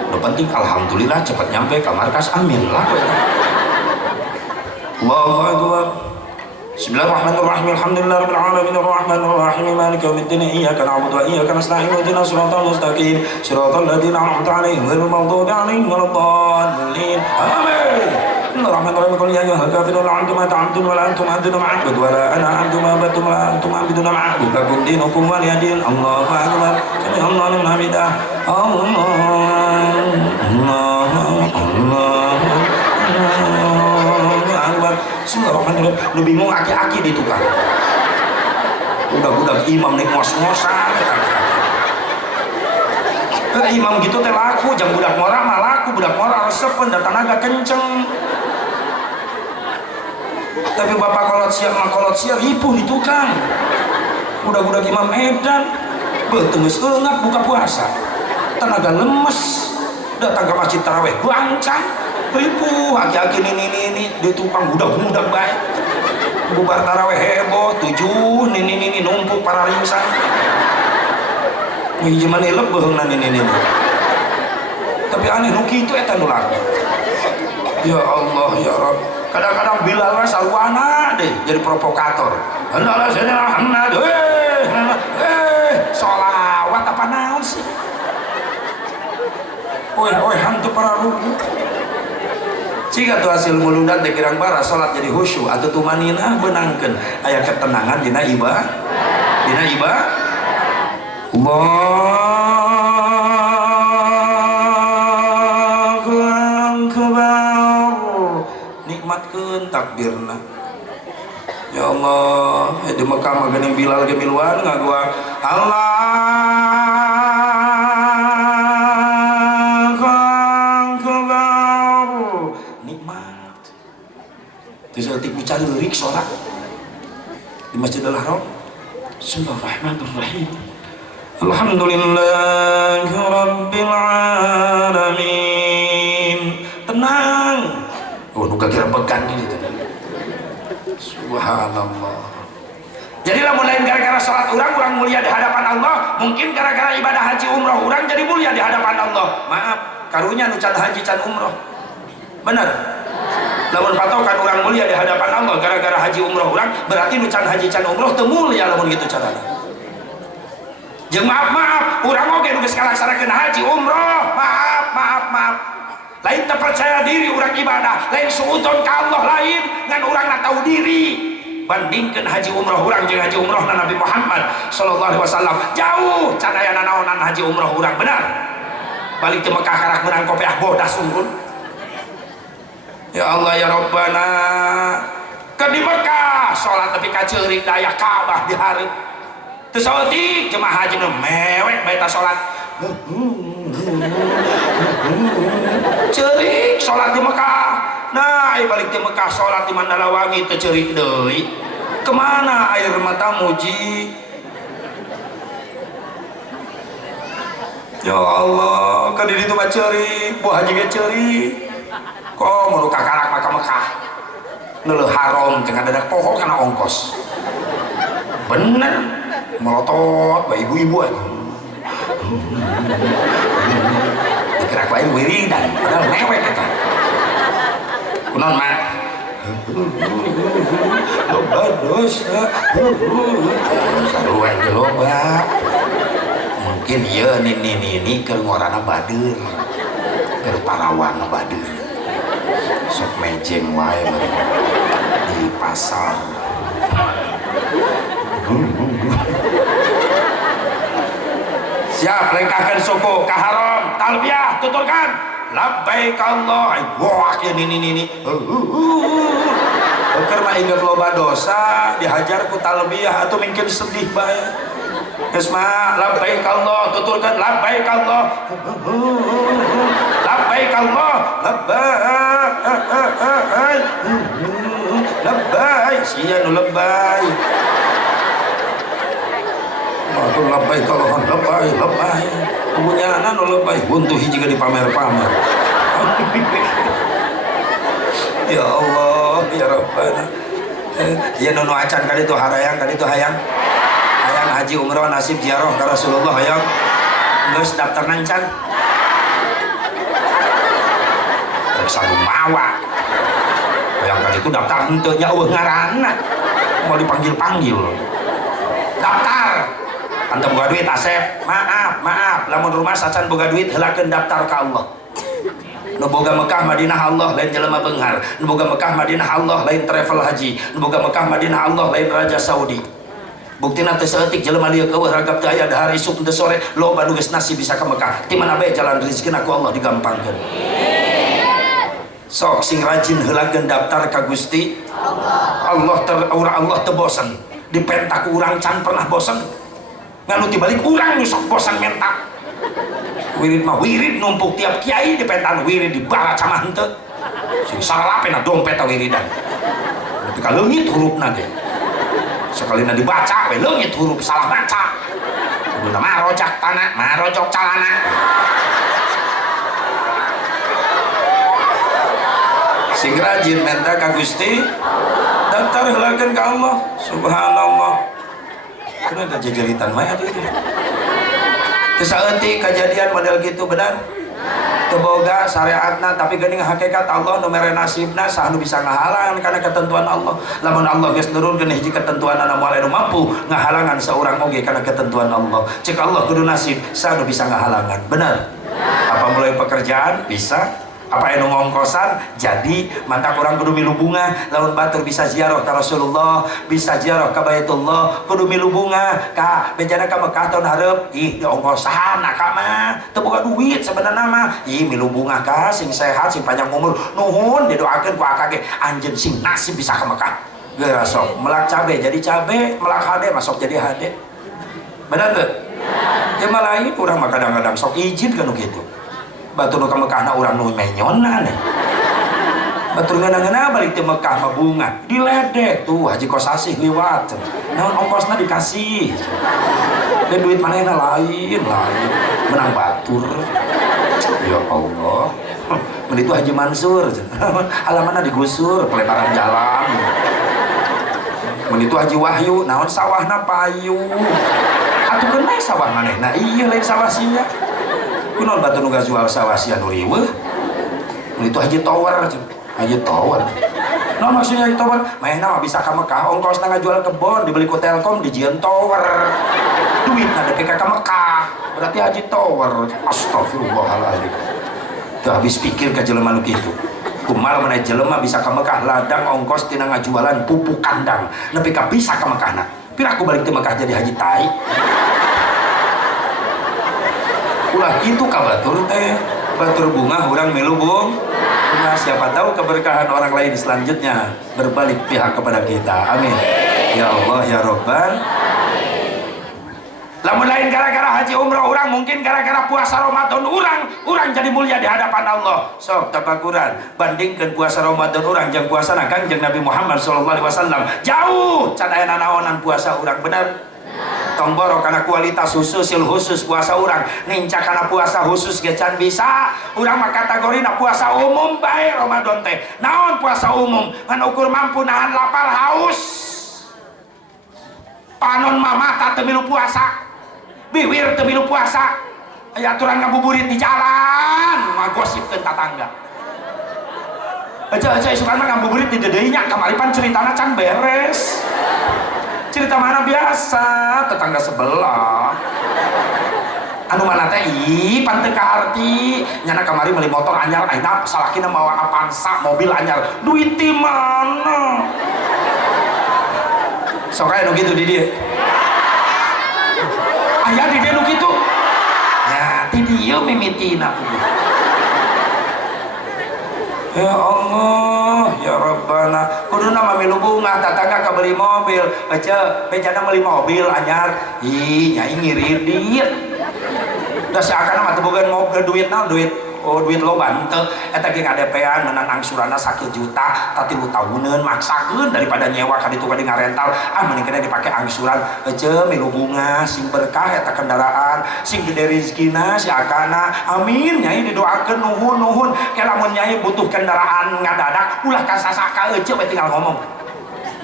Nu penting alhamdulillah cepat nyampe ka markas amin laku eta. Allahu akbar. Bismillahirrahmanirrahim. Alhamdulillahirabbil alamin arrahmanir rahim maliki yaumiddin iyyaka na'budu wa iyyaka nasta'in ihdinas siratal mustaqim siratal ladzina an'amta 'alaihim ghairil maghdubi 'alaihim waladdallin. Amin. Bismillahirrahmanirrahim. Qul ya ayyuhal kafirun la antum ta'budun wa la antum 'abdun ma'bud wa la ana 'abdun ma'budun wa la antum 'abdun ma'bud lakum dinukum waliyadin. Allahu akbar. Sami'allahu liman hamidah. Bismillahirrahmanirrahim. Lu bingung aki-aki di tukang. Budak-budak imam nih ngos-ngosan. Imam gitu teh laku, jam budak mora mah laku, budak mora resepen dan tenaga kenceng. Tapi bapak kolot siap ripuh di tukang. Budak-budak imam edan, beteus eungap buka puasa. Tenaga lemes, datang ke masjid tarawih bancang. Ribu aki-aki ini di tukang budak-budak baik bubar tarawih heboh 7 ini numpuk para rimsan gimana lebeuh ini tapi aneh nu kitu eta nu laku. Ya Allah ya Rabb, kadang-kadang Bilal sarwana deh jadi provokator. Allah sayyidina Muhammad sholawat apa naon sih oi hantu para ruku. Jika tuh hasil muludan dekirang bara salat jadi khusyuk atau tumanina benangkeun aya ketenangan dina ibadah. Allahu akbar. Nikmatkeun takbirna. Ya Allah, di Mekah mah geuning Bilal ge miluan ngagua Allah disetik bicara lirik sholat di Masjidil Haram. Bismillahirrahmanirrahim. Alhamdulillahi rabbil alamin. Tenang. Oh, nu kira pegang ini tenang. Subhanallah. Jadi lamun lain gara-gara salat orang mulia di hadapan Allah, mungkin gara-gara ibadah haji umroh orang jadi mulia di hadapan Allah. Maaf, karunya nu can haji can umroh. Benar? Lamun patokan orang mulia di hadapan Allah gara-gara haji umroh orang, berarti nu can haji can umroh teu mulia lamun gitu carana. Jeung maaf, urang oge nu geus ngalaksanakeun haji umroh, maaf. Lain terpercaya diri urang ibadah, lain suudon ka Allah lain ngan urang tahu diri. Bandingkan haji umroh urang jeung haji umroh Nabi Muhammad sallallahu alaihi wasallam jauh can aya nanaonan haji umroh urang. Benar? Balik ke Mekah karak menang kopiah bodas unggul. Ya Allah ya Rabbana, ke di Mekah salat tapi ka ceurik daya Ka'bah di hareup. Teu saeutik jemaah haji nu mewek bae ta salat. Ceurik salat di Mekah. Nah, balik ke Mekah sholat di Mandalawangi tecerik deui. Kemana air mata muji? Ya Allah, ka di ditu mah ceurik, buah haji ge ceurik. Kok mun kakarak maka Mekah. Neuleuh haram teu ngadadak poho kana ongkos. Bener, melotot bae ibu-ibu aja. Dikira wae wiridan, padahal mewek eta. Kunaon mah loba dosa sarua ge loba mungkin ieu nini keur ngorana badur keur parawan badur sok mejeng wae di pasar. Siap lengkahkan suku ka haram talbiyah tuturkan labbaik Allah. Wah ini keur mah inget loba dosa dihajar ku talbiyah atau mungkin sedih bae. Geus mah labbaik Allah tuturkan labbaik Allah. Labbaik Allah labbaik sia nu labbaik. Matur labbaik Allah labbaik. Kemunyana nu lebay buntu hiji di pamer-pamer. Ya Allah ya Rabbana. Ya nu acan kali itu harayang kali itu hayang haji umroh nasib ziarah ka Rasulullah hayang geus daftar nancan sanggup mawa hayang kali itu daftar henteu nya eueuh ngaranna mau dipanggil-panggil daftar. Anta boga duit Asep, maaf, lamun rumah sacan boga duit heulakeun daftar ka Allah. Nu boga Mekah Madinah Allah lain jelema beunghar, nu boga Mekah Madinah Allah lain travel haji, nu boga Mekah Madinah Allah lain raja Saudi. Buktina teu saeutik jelema lieu eueuh ragap teu aya dahar isuk teu sore loba nu geus nasib bisa ka Mekah. Ti mana bae jalan rezekina ku Allah digampangkeun. Sok sing rajin heulakeun daftar ka Gusti Allah. Allah teu bosen. Dipentak urang can pernah bosen. Nganu tibalik urang nu sok bosan mentak. Wirid mah wirid numpuk tiap kiai dipentan wirid dibaca mah henteu. Sing saralapena dompet wiridan. Tapi ka leungit hurufna ge. Sakalina dibaca we leungit huruf salah baca. Kuduna marojak tanah, marojok calana. Sing rajin menta ka Gusti daftar heulakeun ka Allah. Subhanallah. Kunaon ada jejeritan mah atuh itu. Teu saeutik kejadian model gitu benar. Teu boga syariatna tapi geuning hakikat Allah nu mere nasibna saha nu bisa ngahalangan kana ketentuan Allah. Lamun Allah geus nurunkeun hiji ketentuan anu moal anu mampu ngahalangan saurang oge kana ketentuan Allah. Cek Allah kudu nasib saha nu bisa ngahalangan. Benar? Apa mulai pekerjaan bisa? Apa anu ngongkosan jadi mantak orang kudu milu bunga lamun batur bisa ziarah ka Rasulullah bisa ziarah ka Baitullah kudu milu bunga ka bejana ka Mekah tahun hareup ih ongkosan ka mah teu boga duit sebenarnya mah ih milu bunga ka sing sehat sing panjang umur nuhun didoakeun ku akang ge anjeun sing nasib bisa ka Mekah geura sok melak cabe jadi cabe melak hade masuk jadi hade bener teu ya mah lain urang mah kadang-kadang sok izin kan kitu batur nu ka Mekahna urang nu menyona nih. Batur ngeuna-ngeuna balik teh Mekah mah bunga. Diledek tuh Haji Kosasih liwat. Naon ongkosna dikasih. dan duit manehna lain menang batur. Ya Allah, itu Haji Mansur halamanna digusur pelebaran jalan. Itu Haji Wahyu naon sawahna payu atuh naik sawah manehna iya lain sawah sia kunaon batu nu jual sawah sia nu riweuh. Itu Haji Tower no maksudnya Haji Tower manehna mah bisa ka Mekah ongkosna ngajual kebon dibeli ku Telkom dijieun tower duitna DP ka Mekah berarti Haji Tower. Astagfirullahaladzim teu habis pikir ka jelema nu kitu kumaha meunah jelema bisa ka Mekah ladang ongkos tina ngajualan pupuk kandang nepi ka bisa ka Mekahna piraku balik ke Mekah jadi haji tai. Ulah gitu ka batur teh batur bunga urang milu bung. Nah, siapa tahu keberkahan orang lain selanjutnya berbalik pihak kepada kita. Amin ya Allah ya Robban. Lamun lain gara-gara haji umrah orang mungkin gara-gara puasa Ramadan orang jadi mulia di hadapan Allah. Sok tafakuran bandingkan puasa Ramadan orang jeung puasana Kangjeng Nabi Muhammad SAW jauh can aya nanaonan puasa orang benar. Tong boro karena kualitas khusus puasa orang nincak karena puasa khusus ge can bisa urang mah kategorina puasa umum bae Ramadan teh naon puasa umum ngan ukur mampu nahan lapar haus panon mamata teu milu puasa biwir teu milu puasa aya aturan ngabuburit di jalan ngagosipkeun tatangga aja sukan mah ngabuburit di deui nya kamari pan ceritana can beres. Cerita mana biasa tetangga sebelah anu mana teh pan teu kaarti nyana kamari meuli motor anyar ayeuna salakina mawa Avanza mobil anyar duit ti mana sok aya nu kitu di dieu aya di dieu nu kitu ya ti dieu mimitina ya Allah ya Rabbana kuduna mamilu bunga tatangga kabeli mobil aja bejana meuli mobil anyar nyai ngirir dieu da seakan mah teu boga mobil duit duit loba henteu eta ge ngadepean meunang angsuranna 1 juta 3 tahuneun maksakeun daripada nyewa ka ditu kadi ngarental mending kena dipake angsuran aja milu bunga sing berkah eta kendaraan sing gede rezekina seakana amin nyai didoakeun nuhun ke lamun nyai butuh kendaraan ngadadak ulah ka sasaka eueuh we tinggal ngomong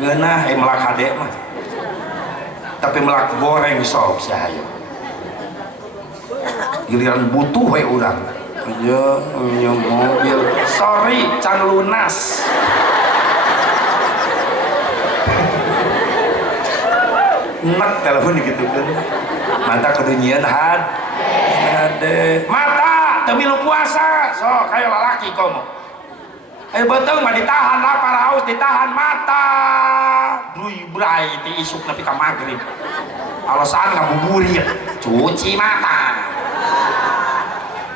geunah melak hade mah tapi melak goreng sok sahayu giliran butuh we urang aja punya mobil sorry can lunas enak telepon digitukeun mata kedunyian hade mata teu milu puasa sok kayak lalaki komo ayo betul mah ditahan lapar haus ditahan mata dui brai ti isuk nepi ka magrib alasan ngabuburit cuci mata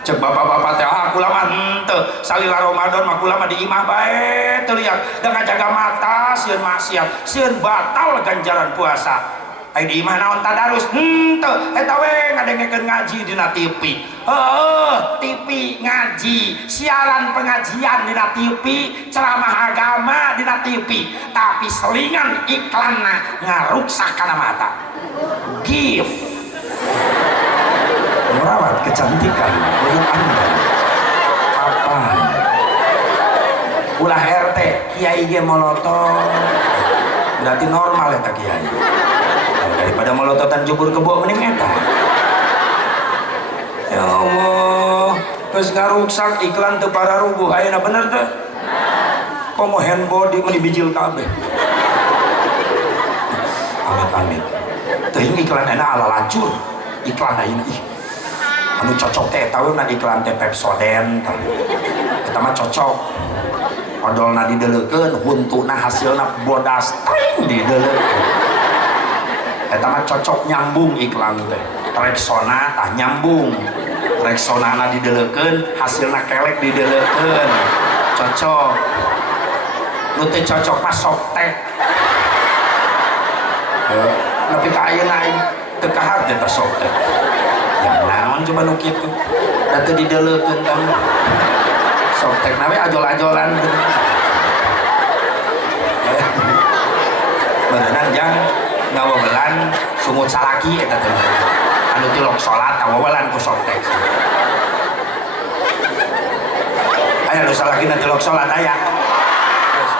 cek bapak-bapak teh kula mah henteu salila Ramadan mah kula mah di imah bae teu liang da ngajaga mata sieun maksiat sieun batal ganjaran puasa ai di imah naon tadarus henteu eta we ngadengekeun ngaji dina TV TV ngaji siaran pengajian dina TV ceramah agama dina TV tapi selingan iklanna ngaruksak kana mata gift merawat kecantikan untuk Anda apa ulah RT kiai ge molotov berarti normal eta kiai daripada molototan jubur kebo mending eta ya Allah geus ngaruksak iklan teu pararubuh ayeuna bener teh komo hand body meni bijil kabeh amit-amit teuing iklan enak ala lacur iklan ayeuna anu cocok teh tahu na iklan teh Pepsodent eta mah cocok odolna dideleukeun huntuna hasilna bodas tring dideleukeun eta mah cocok nyambung iklan teh Rexona tah nyambung Rexona na dideleukeun hasilna kelek dideleukeun cocok nu teh cocok mah Softtek nepi ka ayeuna aing teu kahar teh Softtek yang naon coba nu kitu da teu dideleukeun tah Softtek nawe ajol-ajolan berenang jang ngawabelan sungut salaki eta teh anu tilok salat awawalan ku softtek aya nu salahkeun tilok salat aya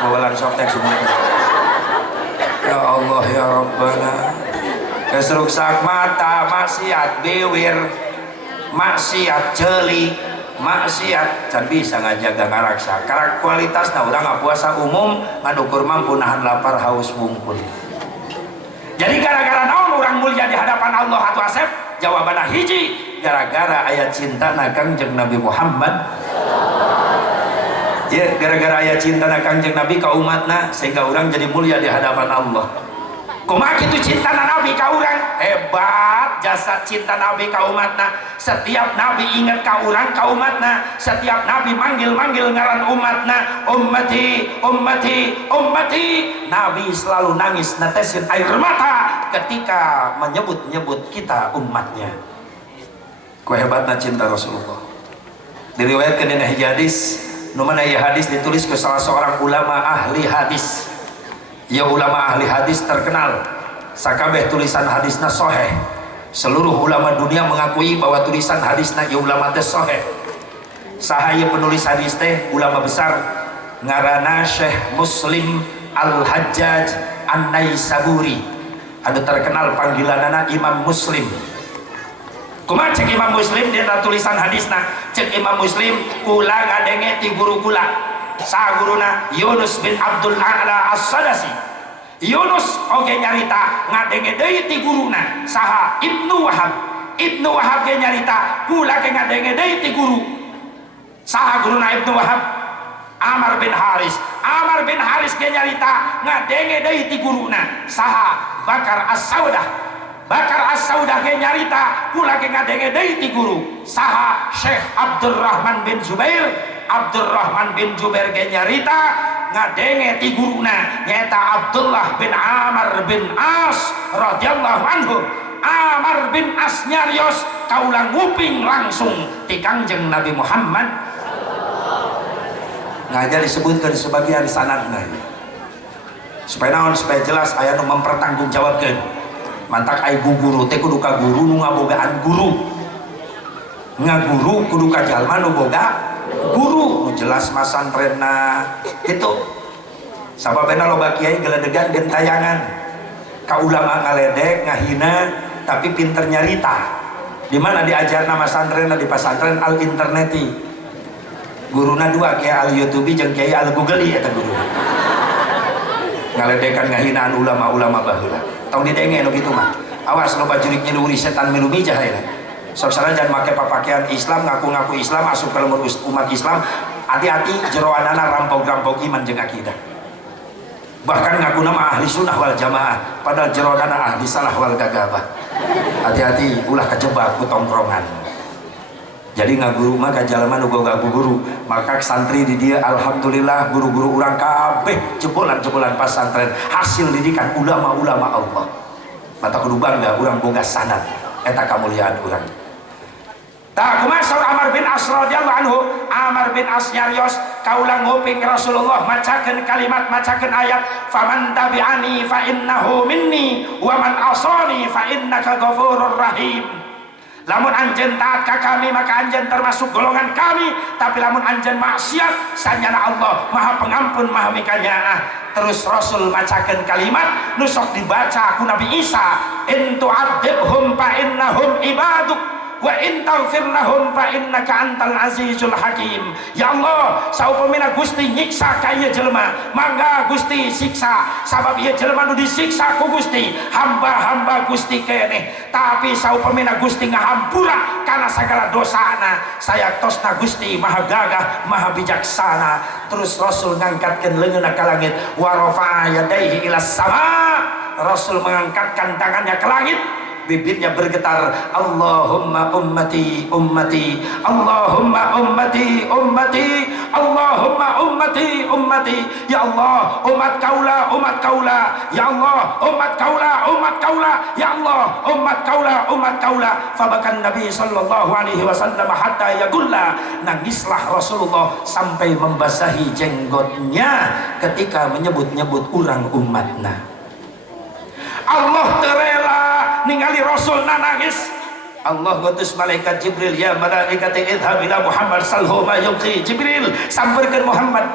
awawalan softtek semua. Ya Allah ya Rabbana kesruksak mata maksiat bewir maksiat celik maksiat can bisa ngajaga ngaraksa karak kualitasna urang ngapuasa umum ngadukur mampu nahan lapar haus wungkul. Jadi gara-gara naon urang mulia di hadapan Allah atuh Asep? Jawabanna hiji gara-gara aya cinta na Kangjeng Nabi Muhammad. Ya gara-gara aya cinta na Kangjeng Nabi ka umatna sehingga urang jadi mulia di hadapan Allah. Kumaha kitu cinta Nabi ka urang? Hebat jasa cinta Nabi ka umatna. Setiap Nabi ingat ka urang ka umatna, setiap Nabi manggil-manggil ngaran umatna, ummati, ummati, ummati. Nabi selalu nangis netesin air mata ketika menyebut-nyebut kita umatnya. Kuhebatna cinta Rasulullah. Diriwayatkeun dina hadis, nu mana ieu hadis ditulis ke salah seorang ulama ahli hadis. Ya ulama ahli hadis terkenal sakabeh tulisan hadisna sahih. Seluruh ulama dunia mengakui bahwa tulisan hadisna ya ulama teh sahih. Saha ieu penulis hadis teh ulama besar ngaranna Syekh Muslim Al-Hajjaj An-Naisaburi. Anu terkenal panggilanana Imam Muslim. Kumaha cek Imam Muslim dina tulisan hadisna? Cek Imam Muslim kula ngadenge ti guru kula. Sa guruna Yunus bin Abdul A'la As-Sadasi. Yunus oge nyarita ngadenge deui ti guruna saha Ibnu Wahab. Ibnu Wahab ge nyarita kula ge ngadenge deui ti guru. Saha guruna Ibnu Wahab? Amr bin Haris. Amr bin Haris ge nyarita ngadenge deui ti guruna saha Bakar As-Saudah. Bakar As-Saudah ge nyarita kula ge ngadenge deui ti guru saha Syekh Abdurrahman bin Zubair. Abdurrahman bin Jubair ge nyarita ngadenge ti guruna nyaeta Abdullah bin Amr bin As radhiyallahu anhu. Amr bin As nyarios kaula nguping langsung ti Kangjeng Nabi Muhammad. Ngajar disebutkan sebagian sanadna supaya naon supaya jelas aya nu mempertanggungjawabkeun. Mantak aya guru teh kudu ka guru nu ngabogaan guru. Ngaguru kudu ka jalma nu boga guru jelas masantrenna gitu. Sababena loba kiai geledegan gentayangan ka ulama ngaledek ngahina tapi pinter nyarita. Di mana diajarna masantrenna di pasantren al interneti. Guruna dua kiai al YouTube jeung kiai al Google eta guru. Ngaledekan ngahinaan ulama-ulama baheula. Tong didenge nu kitu mah. Awas loba jurik nyeluri setan milu mijah ya. Saudara jangan pakai pakaian Islam, ngaku-ngaku Islam, masuk ke lemur umat Islam. Hati-hati jeroanana rampok-rampok iman jeung akidah. Bahkan ngaku nama ahli sunnah wal jamaah, padahal jeroanana ahli salah wal gagabah. Hati-hati ulah kejebak ku tongkrongan. Jadi ngaguru mah ka jalma nu boga guru, maka santri di dia alhamdulillah guru-guru urang kabeh jebolan-jebolan pasantren hasil didikan ulama-ulama Allah. Mata kudu bangga urang boga sanad eta kamuliaan urang. Tah kumaha saur Amr bin As radhiyallahu anhu. Amr bin As nyarios kaula nguping Rasulullah macakeun kalimat macakeun ayat faman tabi'ani fa innahu minni wa man asani fa innaka ghafurur rahim. Lamun anjeun taat ka kami maka anjeun termasuk golongan kami, tapi lamun anjeun maksiat sanyana Allah Maha Pengampun Maha Mikanyaah. Terus Rasul macakeun kalimat nu sok dibaca ku Nabi Isa in tu'adzibhum fa innahum ibaduk wa in taghfir lahum fa innaka antal azizul hakim. Ya Allah, saupamina Gusti nyiksa ka ieu jelema, mangga Gusti siksa. Sabab ieu jelema nu disiksa ku Gusti, hamba-hamba Gusti keneh. Tapi saupamina Gusti ngahampura kana sagala dosana, saya tosna Gusti maha gagah, maha bijaksana. Terus Rasul ngangkatkeun leungeunna ka langit, wa rafa'a yadayhi ila sama. Rasul mengangkatkan tangannya ke langit, bibirnya bergetar, Allahumma ummati ummati, Allahumma ummati ummati, Allahumma ummati ummati. Ya Allah, umat kaula, umat kaula. Ya Allah, umat kaula, umat kaula. Ya Allah, umat kaula, umat kaula. Fabakan Nabi sallallahu alaihi wasallam hatta yagulla. Nangislah Rasulullah sampai membasahi jenggotnya ketika menyebut-nyebut urang umatna. Allah terela ningali Rasul nangis. Allah ngutus malaikat Jibril, ya malaikati idhab ila Muhammad salhu ma yubqi. Jibril samperkeun Muhammad,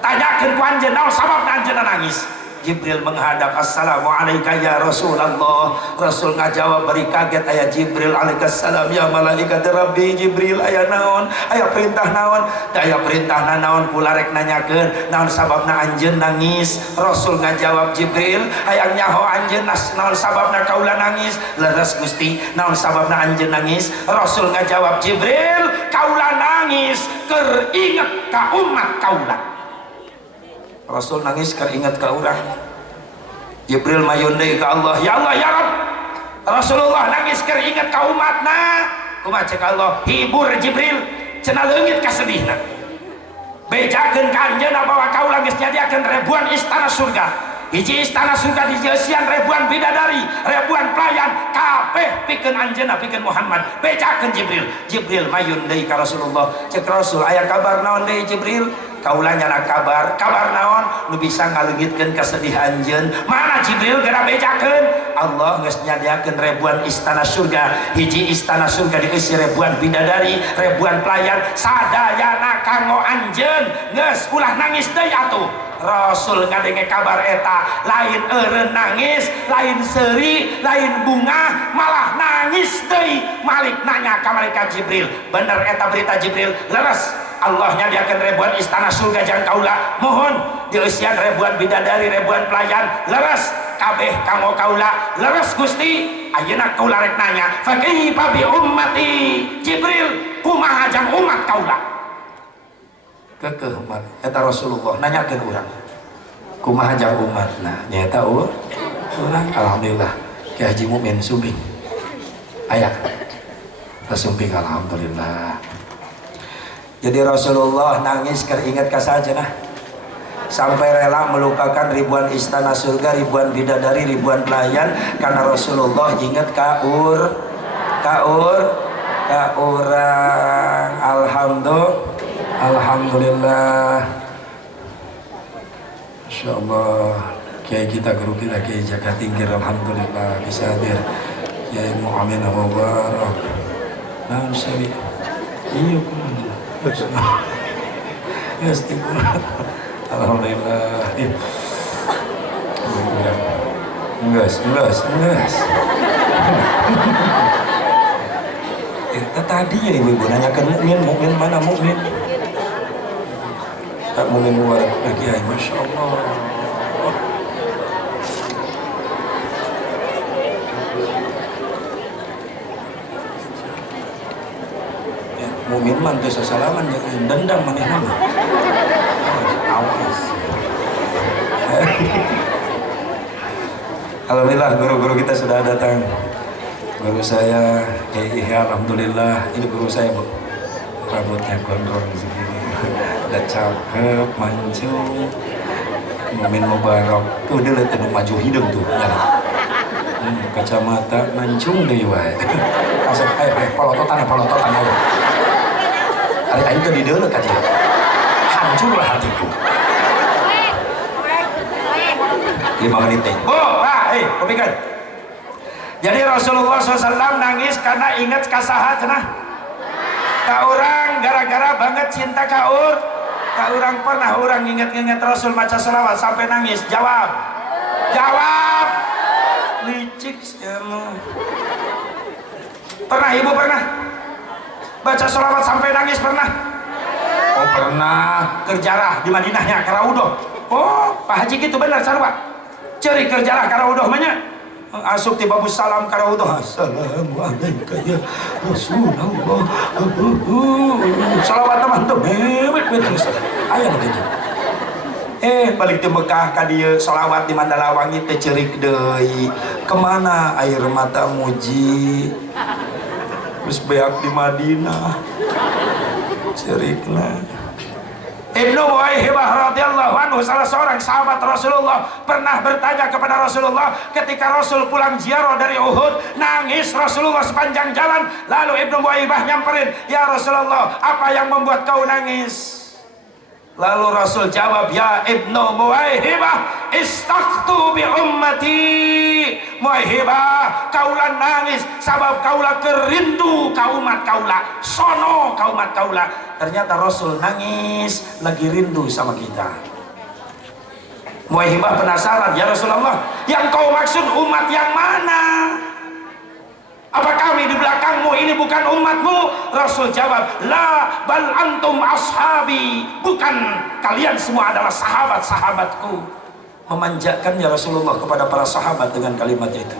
tanyakeun ku anjeun naon sababna anjeunna nangis. Jibril menghadap, assalamualaikum ya Rasulullah. Rasul ngajawab beri kaget, aya Jibril alaikassalam, ya malaikat Rabbi. Jibril aya naon, aya perintah naon? Da aya perintah naon kula rek nanyakeun naon sababna anjeun nangis. Rasul ngajawab Jibril, hayang nyaho anjeun naon sababna kaula nangis. Leres Gusti, naon sababna anjeun nangis? Rasul ngajawab Jibril, kaula nangis keur inget ka umat kaula. Rasul nangis keur ingat ka urang. Jibril mayun deui ka Allah, ya Allah ya Rabb, Rasulullah nangis keur ingat ka umatna. Kumaha cek Allah, hibur Jibril cenah leungit ka sedihna. Bejakeun ka anjeunna bahwa kaula geus nyadiakeun ribuan istana surga. Hiji istana surga dijeusian ribuan bidadari, ribuan pelayan, kabeh pikeun anjeunna, pikeun Muhammad. Bejakeun Jibril. Jibril mayun deui ka Rasulullah, cek Rasul aya kabar naon deui Jibril? Kaula nyana kabar naon nu bisa ngaleungitkeun kasedih anjeun. Mana Jibril geura bejakeun? Allah geus nyadiakeun ribuan istana surga. Hiji istana surga diisi ribuan bidadari, ribuan pelayan, sadayana kanggo anjeun. Geus ulah nangis deui atuh. Rasul ngadenge kabar eta, lain eureun nangis, lain seuri, lain bunga, malah nangis deui. Malik nanya ka malaikat Jibril, bener eta berita Jibril? Leres. Allah nyadiakeun ribuan istana surga jang kaula, mohon dieusian ribuan bidadari, ribuan pelayan, leres kabeh kanggo kaula. Leres Gusti. Ayeuna kaula rek nanya, fa kaifa bi ummati? Jibril, kumaha jang umat kaula? Keukeuh umat eta Rasulullah nanyakeun urang, kumaha jang umatna? Nyaeta urang alhamdulillah Ki Haji Mukmin sumping aya sumping alhamdulillah. Jadi Rasulullah nangis keur inget ka sajeunah, sampai rela melupakan ribuan istana surga, ribuan bidadari, ribuan pelayan karena Rasulullah inget ka urang. Alhamdulillah. Insyaallah Kiai kita, guru kita Kiai Jaka Tingkir, alhamdulillah bisa hadir. Kiai Muhammad Mubarak. Naon sih? Iya alhamdulillah. Enggak. Itu tadi ya ibu nanyakan mukmin mana mukmin? Tak mukmin mubarak lagi ya, masya Allah. Mukmin man teu sasalaman jeung dendam manehna mah. Awas. Alhamdulillah guru-guru kita sudah datang. Guru saya alhamdulillah, ini guru saya Bu. Rambutnya gondrong segini. Udah cakep, mancung. Mukmin mubarak. Tuh dia lihat nu maju hidung tuh. Ya. Kacamata mancung deui wae. Asep polototan aja. Ari aing teh dideuleuh ka dia. Hancurlah hatiku. 5 menit teh. Kopikeun. Jadi Rasulullah SAW nangis karena ingat kasaha cenah. Ka urang gara-gara banget cinta ka urang. Pernah urang inget-inget Rasul maca selawat sampai nangis. Jawab. Licik emang. Pernah ibu pernah? Baca sholawat sampai nangis pernah? Oh pernah. Kerjarah di Madinahnya Karawudoh. Oh Pak Haji gitu bener sarwa. Ceri kerjarah Karawudoh banyak. Asup ti babu salam Karawudoh. Assalamualaikum ya Rasulullah. Sholawat teman tuh mewek terus. Ayo begitu. Balik di Mekah ka dieu sholawat di Mandalawangi teh ceurik deui. Kemana air mata muji? Terus beak di Madinah cerikna. Ibnu Muwaihibah radhiyallahu anhu, salah seorang sahabat Rasulullah, pernah bertanya kepada Rasulullah ketika Rasul pulang ziarah dari Uhud, nangis Rasulullah sepanjang jalan. Lalu Ibnu Muwaihibah nyamperin, ya Rasulullah, apa yang membuat kau nangis? Lalu Rasul jawab, ya Ibnu Muwaihibah, istaktu bi ummati. Muwaihibah, kaulah nangis sabab kaulah kerindu ka umat kaulah, sono ka umat kaulah. Ternyata Rasul nangis lagi rindu sama kita. Muwaihibah penasaran, ya Rasulullah, yang kau maksud umat yang mana? Apa kami di belakangmu ini bukan umatmu? Rasul jawab, la bal antum ashabi, bukan, kalian semua adalah sahabat-sahabatku. Memanjakan ya Rasulullah kepada para sahabat dengan kalimat itu.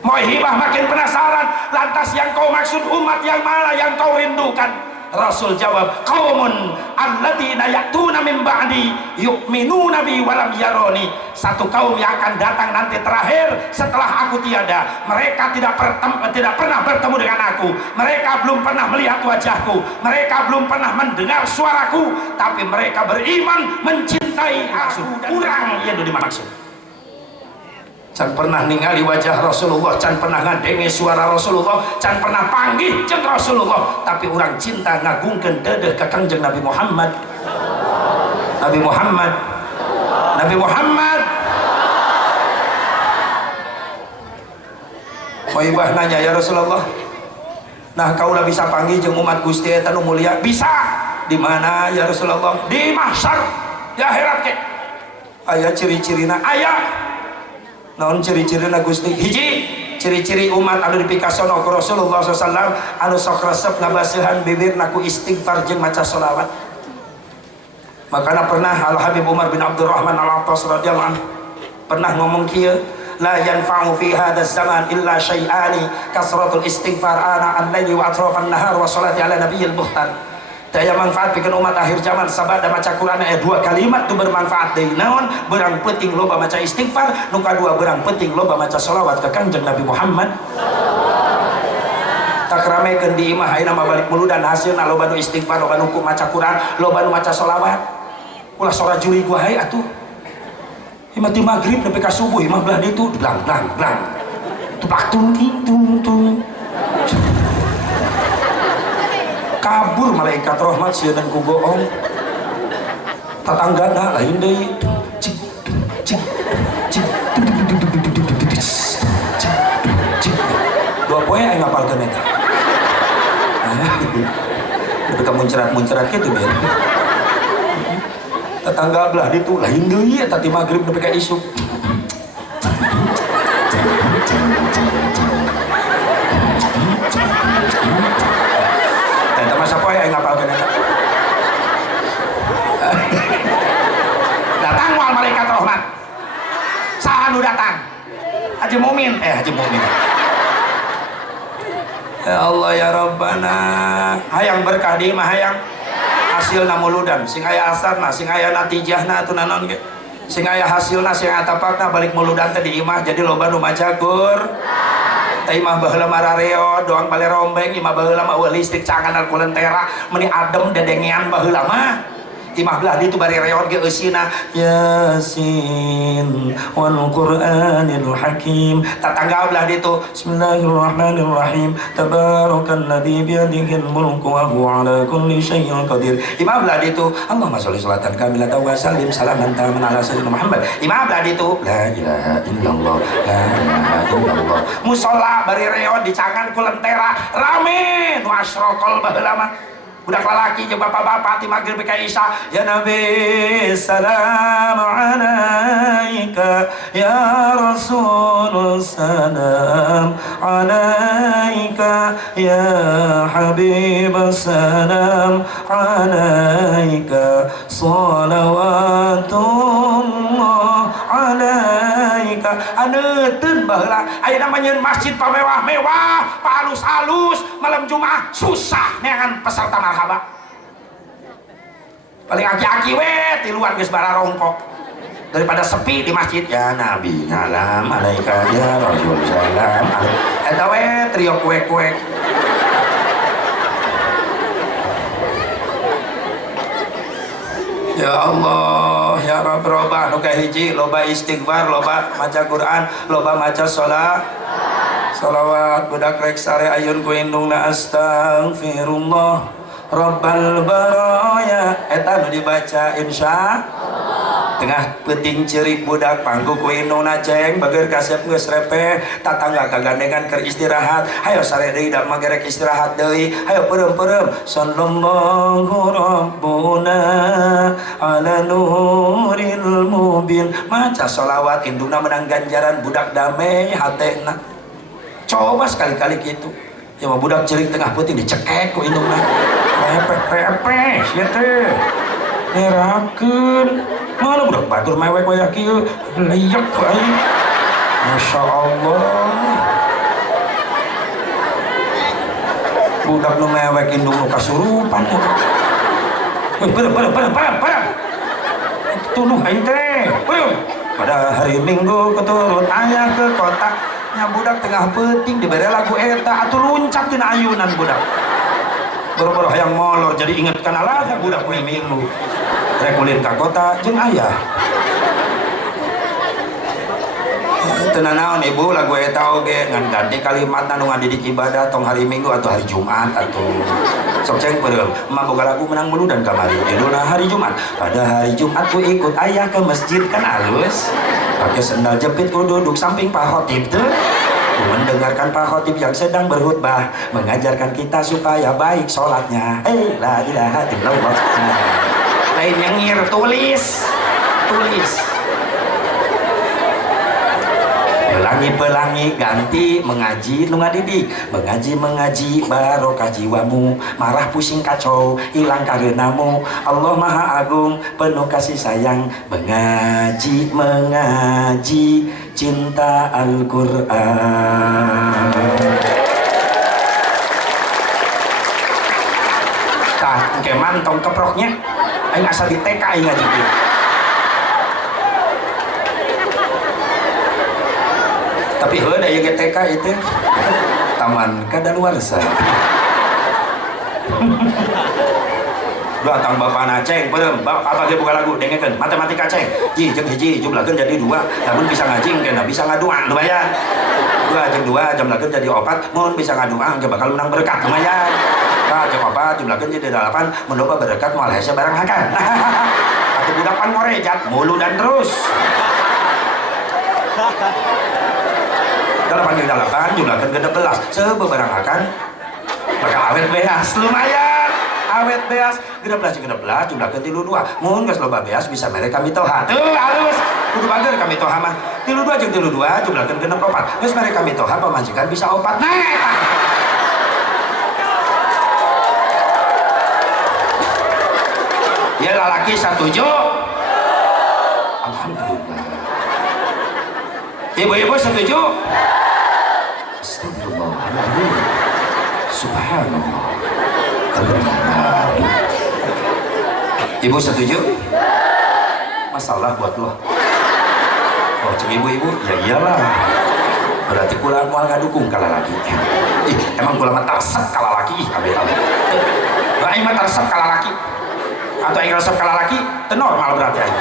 Muwaihibah makin penasaran, lantas yang kau maksud umat yang mana yang kau rindukan? Rasul jawab, qaumun alladzina ya'tuna min ba'di yu'minuna bi wa lam yaroni. Satu kaum yang akan datang nanti terakhir setelah aku tiada. Mereka tidak pernah bertemu dengan aku. Mereka belum pernah melihat wajahku. Mereka belum pernah mendengar suaraku, tapi mereka beriman, mencintai aku. Kurang yang dimaksud. Can pernah ningali wajah Rasulullah, can pernah ngadengi suara Rasulullah, can pernah panggih jeung Rasulullah, tapi orang cinta ngagungkeun dedeh ka Kangjeng Nabi Muhammad. Nabi Muhammad. Nabi Muhammad. Muwaihibah nanya, ya Rasulullah, nah kaulah bisa panggih jeung umat Gusti eta nu mulia? Bisa. Di mana ya Rasulullah? Di mahsyar, di akhirat ke. Aya ciri-cirina? Aya. Naon ciri-cirina Gusti? Hiji, ciri-ciri umat anu dipikasono ku Rasulullah SAW anu sok resep ngabaseuhan bibirna ku istighfar jeung maca sholawat. Makana pernah Al Habib Umar bin Abdurrahman Al-Attas radhiyallahu anhu pernah ngomong kieu, la yanfa'u fi hadzal zaman illa syai'ani kasratul istighfar ana al-laili wa atrafan nahar wa sholati ala nabiyil muhtar. Daya manfaat bikin umat akhir zaman sabada maca Quran aya dua kalimat tu bermanfaat deui. Naon? Berang penting loba maca istighfar, nu kadua berang penting loba maca sholawat ka Kangjeng Nabi Muhammad. Tak ramekeun di imah ayeuna mah balik muludan hasilna loba nu istighfar, loba nu maca Quran, loba nu maca sholawat. Ulah sora juri gua hae atuh. Imah ti magrib nepi ka subuh imah belah ditu blang blang blang. Tuplak tung tung tung. Kabur malaikat rahmat sieun ku goong. Tatanggana lain deui. Cik cik cik. Dua poe aing ngapalkeun eta. Tapi ka muncrat-muncrat kitu biar. Tetangga belah ditu lain deui eta ti magrib nepi ka isuk. Masa poe aing ngapalkeun eta. Datang moal malaikat rahmat. Saha nu datang? Haji Mumin. Haji Mumin. Ya Allah ya Rabbana, hayang berkah di mah hayang hasilna muludan, sing aya asarna, sing aya natijahna atuh nanon ge. Sing aya hasilna, sing atapakna balik muludan teh di imah jadi loba nu maca Qur'an. Imah baheula marareo doang bale rombeng, imah baheula mah listrik cangan ku lentera meuni adem dedengean baheula mah. Imah belah ditu bari reot ge eusina Yasin wal Qur'anil Hakim. Tatangga belah ditu Bismillahirrahmanirrahim Tabarakalladzi biyadihil mulku wa huwa ala kulli syai'in qadir. Imah belah ditu Allahumma sholli sholatan kamilatan wa sallim salaman taman ala sayyidina Muhammad. Imah belah ditu la ilaha illallah la ilaha illallah. Musholla bari reot dicangan ku lentera rame nu asyraqal baheula mah. Budak lalaki jeung bapak-bapak ti magrib ka isya, ya Nabi salam alaika ya Rasul salam alaika ya Habib salam alaika salawatullah alaika. Aneuteun baheula ayeuna mah nyeun masjid pamewah-mewah, palus-alus, malam Jumat susah neangan peserta marhaba. Paling aki-aki we di luar geus bara rongkok daripada sepi di masjid. Ya Nabi salam alaika ya Rasul salam eta we trio kuek-kuek. Ya Allah ya Rabb, robah nu kahiji loba istighfar, loba maca Quran, loba maca sholawat. Budak rek sare ayun ku indungna astaghfirullah Rabbal baraya eta nu dibaca insya tengah penting cerik budak pangku ku indungna ceng bager kasep geus repeh tatangga kagandengan keur istirahat hayo sare deui da magerek istirahat deui hayo peureum sallallahu rabbuna ala nuril mubin maca sholawat indungna menang ganjaran budak damai hatena coba sekali-kali gitu ya mah budak cerik tengah penting dicekek ku indungna repeh sia teh ngerakeun mana budak batur mewek wayah kieu leyak wae Masya Allah budak nu mewek indung nu kasurupan barang tuluh aing teh pada hari Minggu keturun aya ke kota nya budak tengah penting dibere lagu eta atuh luncat tina ayunan budak boro-boro hayang molor jadi inget kana lagu budak we milu rekulin ka kota jeung ayah tenan naon ibu lagu eta oge ngan ganti kalimatna nu ngadidik ibadah tong hari Minggu atau hari Jumat atuh sok ceng peureum mah boga lagu menang muludan kamari judulna hari Jumat pada hari Jumat ku ikut ayah ke masjid kan halus pakai sendal jepit ku duduk samping Pak Khotib tuh mendengarkan Pak Khotib yang sedang berkhutbah mengajarkan kita supaya baik sholatnya la ilaha illallah lain nyengir tulis pelangi ganti mengaji nu ngadidik mengaji barokah jiwamu marah pusing kacau hilang kareunamu Allah Maha Agung penuh kasih sayang mengaji cinta Al-Qur'an tah engke mantong keproknya aing asa di TK aing ngaji kieu tapi heuh aya ge TK itu taman kadaluarsa datang bapana ceng peureum apa ge boga lagu dengekeun matematika ceng jeung hiji jumlahkeun jadi 2 namun bisa ngaji engke bisa ngaduang lumayan 2 jeung 2 jumlahkeun jadi 4 mun bisa ngaduang ge bakal menang berkat lumayan jeung 4 jumlahkeun jadi 8 mun loba berkat moal hese barang hakan atuh budak pan ngorejat mulu dan terus 8 jumlahkan ke 16 sebebarangakan bakal awet beas lumayan awet beas 16 jumlahkan 32 mun geus loba beas bisa mere kami toha teu halus kudu bager kami toha mah 32 jeung 32 jumlahkan ke 64 geus mere kami toha pamajikan bisa 4 ya lalaki setuju alhamdulillah ibu-ibu setuju astagfirullahaladzim subhanallah ibu setuju masalah buat lo oh cik ibu-ibu ya iyalah berarti kula mual ngadukung kala laki emang kula mah tarsep kala laki abe-abe aing mah tarsep kala laki atau aing resep kala laki teu normal berarti aing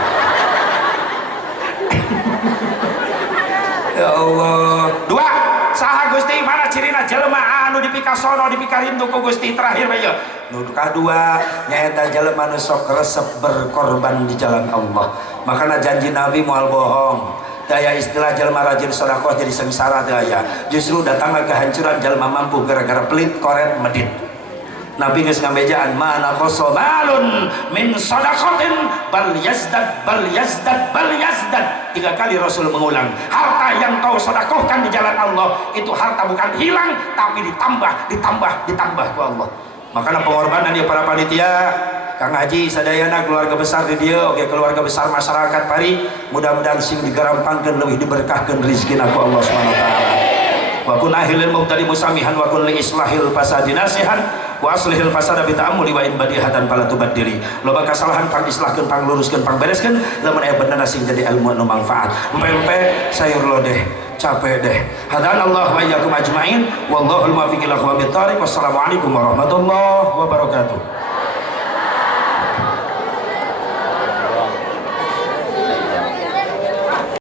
ya Allah 2 saha Gusti mana cirina jelema anu dipikasono dipikarindu ku Gusti terakhir bae nu kadua nyaeta jelema nu sok resep berkorban di jalan Allah makana janji Nabi moal bohong daya istilah jelema rajin sedekah jadi sengsara daya justru datanglah kehancuran jelema mampu gara-gara pelit koret medit Nabi geus ngamejaan mana qosomalun min sadaqatin bal yazdad 3 kali Rasul mengulang harta yang kau sedekahkan di jalan Allah itu harta bukan hilang tapi ditambah ku Allah makanya pengorbanan dia para panitia Kang Haji sadayana keluarga besar di dia oke keluarga besar masyarakat Pari mudah-mudahan sing digarampangkeun leuwih diberkahkeun rezekina ku Allah Subhanahu wa taala wa kun ahilil mubtadi musamihan wa kun li islahil fasadi nasihan wa aslihil fasada bi ta'ammuli wa in badihatan fala tubaddili loba kasalahan pang islahkeun pang luruskeun pang bereskeun lamun aya benerna sing jadi ilmu anu manfaat empempe sayur lodeh capek deh hadanallahu wa iyyakum ajmain wallahul muwaffiq ila aqwamit thoriq wassalamu alaikum warahmatullahi wabarakatuh